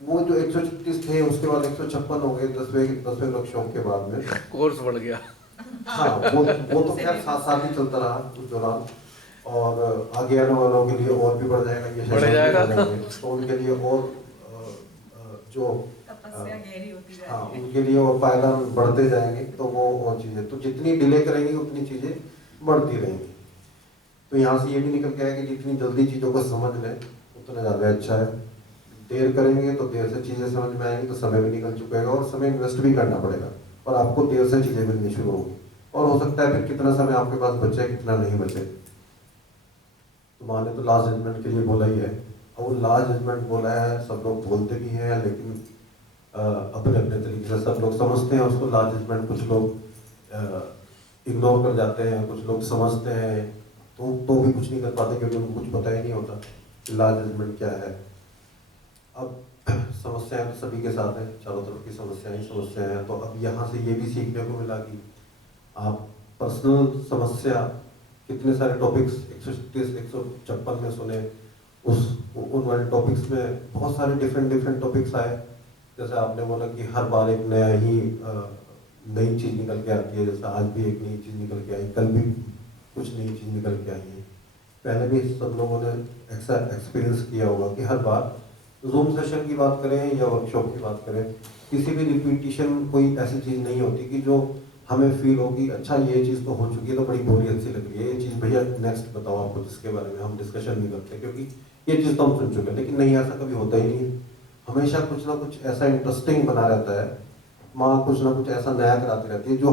वो जो 136 थे उसके बाद 156 हो गए 10वें वर्कशॉप के बाद में, कोर्स बढ़ गया। हाँ वो तो खैर साथ साथ ही चलता रहा उस दौरान, और आगे आने वालों के लिए और भी बढ़ जाएगा ये बढ़ जाएगा। तो उनके लिए और जो तपस्या गहरी होती जाती हाँ है। उनके लिए वो पायदान बढ़ते जाएंगे, तो वो चीज़ें तो जितनी डिले करेंगे उतनी चीज़ें बढ़ती रहेंगी। तो यहाँ से ये भी निकल के आया कि जितनी जल्दी चीज़ों को समझ लें उतना ज़्यादा अच्छा है। देर करेंगे तो देर से चीज़ें समझ में आएंगी तो समय भी निकल चुकेगा और समय इन्वेस्ट भी करना पड़ेगा और आपको देर से चीज़ें मिलनी शुरू होगी और हो सकता है फिर कितना समय आपके पास बचे कितना नहीं बचे। तो माँ ने तो लास्ट जजमेंट के लिए बोला ही है और वो लास्ट जजमेंट बोला है, सब लोग बोलते भी हैं लेकिन अपने अपने तरीके से सब लोग समझते हैं उसको लास्ट जजमेंट। कुछ लोग इग्नोर कर जाते हैं, कुछ लोग समझते हैं तो भी कुछ नहीं कर पाते क्योंकि उनको कुछ पता ही नहीं होता कि लास्ट जजमेंट क्या है। अब समस्याएं तो सभी के साथ है, चारों तरफ की समस्याएं हैं। तो अब यहाँ से ये भी सीखने को मिला कि आप पर्सनल समस्या कितने सारे टॉपिक्स 156 में सुने, उन वाले टॉपिक्स में बहुत सारे डिफरेंट टॉपिक्स आए। जैसे आपने बोला कि हर बार एक नया ही नई चीज़ निकल के आती है, जैसे आज भी एक नई चीज़ निकल के आई, कल भी कुछ नई चीज़ निकल के आई है। पहले भी सब लोगों ने ऐसा एक्सपीरियंस किया होगा कि हर बार जूम सेशन की बात करें या वर्कशॉप की बात करें, किसी भी रिपीटिशन कोई ऐसी चीज़ नहीं होती कि जो हमें फील हो कि अच्छा ये चीज़ तो हो चुकी है तो बड़ी बोरियत सी लग रही है, ये चीज़ भैया नेक्स्ट बताओ आपको, जिसके बारे में हम डिस्कशन नहीं करते क्योंकि ये चीज़ तो हम सुन चुके हैं। लेकिन नहीं, ऐसा कभी होता ही नहीं। हमेशा कुछ ना कुछ ऐसा इंटरेस्टिंग बना रहता है, माँ कुछ ना कुछ ऐसा नया कराती रहती है जो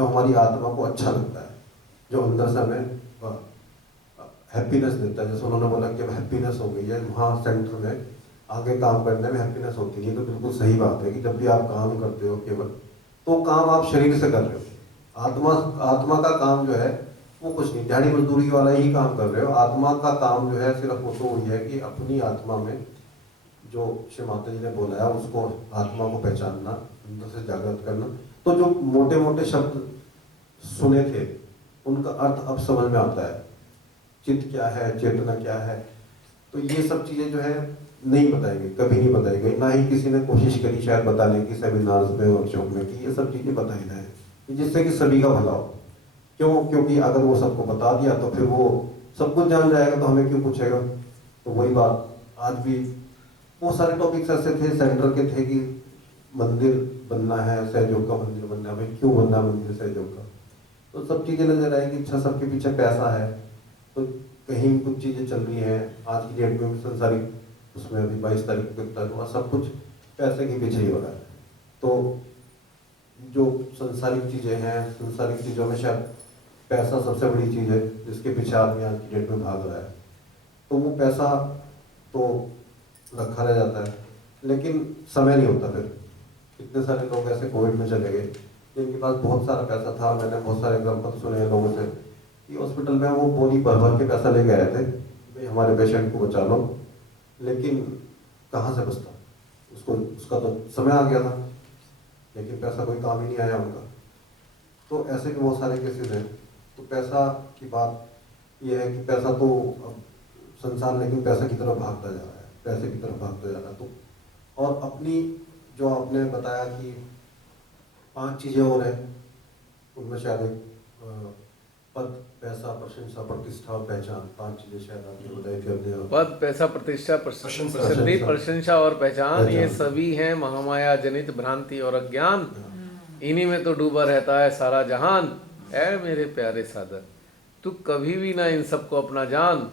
हमारी आत्मा को अच्छा लगता है, जो अंदर से हमें हैप्पीनेस देता है। जैसे उन्होंने बोला कि अब हैप्पीनेस हो गई है वहाँ सेंटर में, आगे काम करने में हैप्पीनेस होती है। तो बिल्कुल सही बात है कि जब भी आप काम करते हो केवल तो काम आप शरीर से कर रहे हो। आत्मा का काम जो है वो कुछ नहीं, दिहाड़ी मजदूरी वाला ही काम कर रहे हो। आत्मा का काम जो है सिर्फ वो तो वही है कि अपनी आत्मा में जो श्री माता जी ने बोला है उसको, आत्मा को पहचानना, अंदर से जागृत करना। तो जो मोटे मोटे शब्द सुने थे उनका अर्थ अब समझ में आता है। चित्त क्या है, चेतना क्या है, तो ये सब चीज़ें जो है नहीं बताई गई, कभी नहीं बताई गई। ना ही किसी ने कोशिश करी शायद बताने की सेमिनार्स में, वर्कशॉप में, कि ये सब चीज़ें बताई जाए जिससे कि सभी का भला हो। क्यों? क्योंकि अगर वो सबको बता दिया तो फिर वो सब कुछ जान जाएगा तो हमें क्यों पूछेगा। तो वही बात, आज भी बहुत सारे टॉपिक्स ऐसे थे सेंटर के थे कि मंदिर बनना है, सहयोग का मंदिर बनना है, भाई क्यों बनना मंदिर सहयोग का। तो सब चीज़ें नजर आएगी, अच्छा सबके पीछे पैसा है, तो कहीं कुछ चीज़ें चल रही हैं आज की डेट में संसारिक, उसमें अभी 22 तारीख को कितना हुआ, सब कुछ पैसे के पीछे ही हो रहा है। तो जो संसारिक चीज़ें हैं, संसारिक चीज़ों में शायद पैसा सबसे बड़ी चीज़ है जिसके पीछे आदमी आज की डेट में भाग रहा है। तो वो पैसा तो रखा रह जाता है लेकिन समय नहीं होता। फिर कितने सारे लोग ऐसे कोविड में चले गए जिनके पास बहुत सारा पैसा था। मैंने बहुत सारे एग्जाम्पल सुने हैं लोगों से कि हॉस्पिटल में वो बोली भर के पैसा लेके आए थे, भाई हमारे पेशेंट को बचा लो, लेकिन कहाँ से बचता उसका तो समय आ गया था, लेकिन पैसा कोई काम ही नहीं आया उनका। तो ऐसे भी बहुत सारे केसेस हैं। तो पैसा की बात यह है कि पैसा तो अब संसार लेकिन पैसा की तरफ भागता जा रहा है, पैसे की तरफ भागता जा रहा है। तो और अपनी जो आपने बताया कि 5 चीज़ें और हैं, उनमें शायद एक पद, पैसा, प्रशंसा, प्रतिष्ठा और पहचान, 5 चीज़ें शायद आपने बताई थी अपने। पद, पैसा, प्रतिष्ठा, प्रसिद्धि, प्रशंसा और पहचान, ये सभी हैं महामाया जनित भ्रांति और अज्ञान। इन्हीं में तो डूबा रहता है सारा जहान। ऐ मेरे प्यारे साधक, तू कभी भी ना इन सबको अपना जान,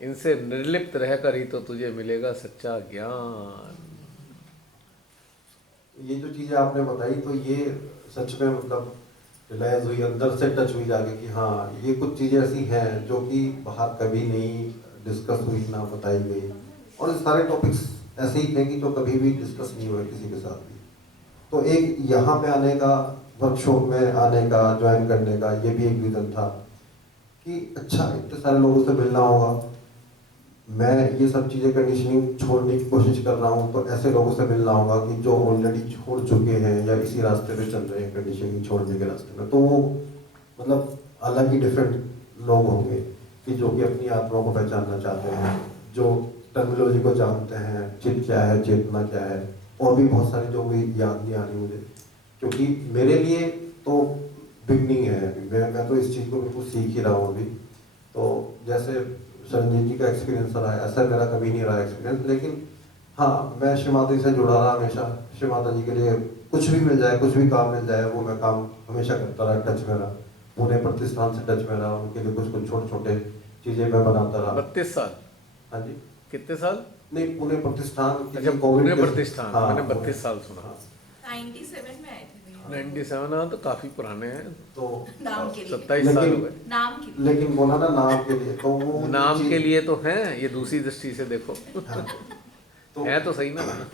इनसे निर्लिप्त रहकर ही तो तुझे मिलेगा सच्चा ज्ञान। ये जो चीज़ें आपने बताई तो ये सच में मतलब रियलाइज हुई, अंदर से टच हुई जाके कि हाँ ये कुछ चीज़ें ऐसी हैं जो कि बाहर कभी नहीं डिस्कस हुई, ना बताई गई। और सारे टॉपिक्स ऐसे ही थे कि जो कभी भी डिस्कस नहीं हुए किसी के साथ भी। तो एक यहाँ पे आने का, वर्कशॉप में आने का, ज्वाइन करने का, ये भी एक रीज़न था कि अच्छा इतने सारे लोगों से मिलना होगा। मैं ये सब चीज़ें कंडीशनिंग छोड़ने की कोशिश कर रहा हूँ तो ऐसे लोगों से मिलना होगा कि जो ऑलरेडी छोड़ चुके हैं या इसी रास्ते पे चल रहे हैं कंडीशनिंग छोड़ने के रास्ते में। तो वो मतलब अलग ही डिफरेंट लोग होंगे कि जो कि अपनी आत्मा को पहचानना चाहते हैं, जो टर्मिनोलॉजी को जानते हैं, चित्त क्या है, चेतना क्या है, और भी बहुत सारे जो मुझे याद नहीं आ रही मुझे, क्योंकि मेरे लिए तो बिगनिंग है अभी। मैं तो इस चीज़ को बिल्कुल सीख ही रहा हूँ अभी। तो जैसे संजय जी का एक्सपीरियंस रहा है, ऐसा मेरा कभी नहीं रहा एक्सपीरियंस। लेकिन हाँ, मैं श्री माता जी से जुड़ा रहा हमेशा। श्री माता जी के लिए कुछ भी मिल जाए, कुछ भी काम मिल जाए, वो मैं काम हमेशा करता रहा, टच में रहा। पुणे प्रतिष्ठान से टच में रहा, उनके लिए कुछ छोटे छोटे चीजें मैं बनाता रहा। 32 साल? हाँ जी। कितने साल? नहीं, पुणे प्रतिष्ठान की अच्छा, जो कोविड पुणे के- प्रतिष्ठान, हाँ, मैंने पुणे। 32 साल सुना। हाँ, 97 में आए थे भैया। 97 हाँ, तो काफी पुराने हैं। तो नाम के लिए। 27 साल हो गए। नाम के लिए। लेकिन बोला ना नाम के लिए, तो वो नाम चीज़- के लिए तो हैं, ये दूसरी दृष्टि से देखो। हाँ, तो है तो सही ना।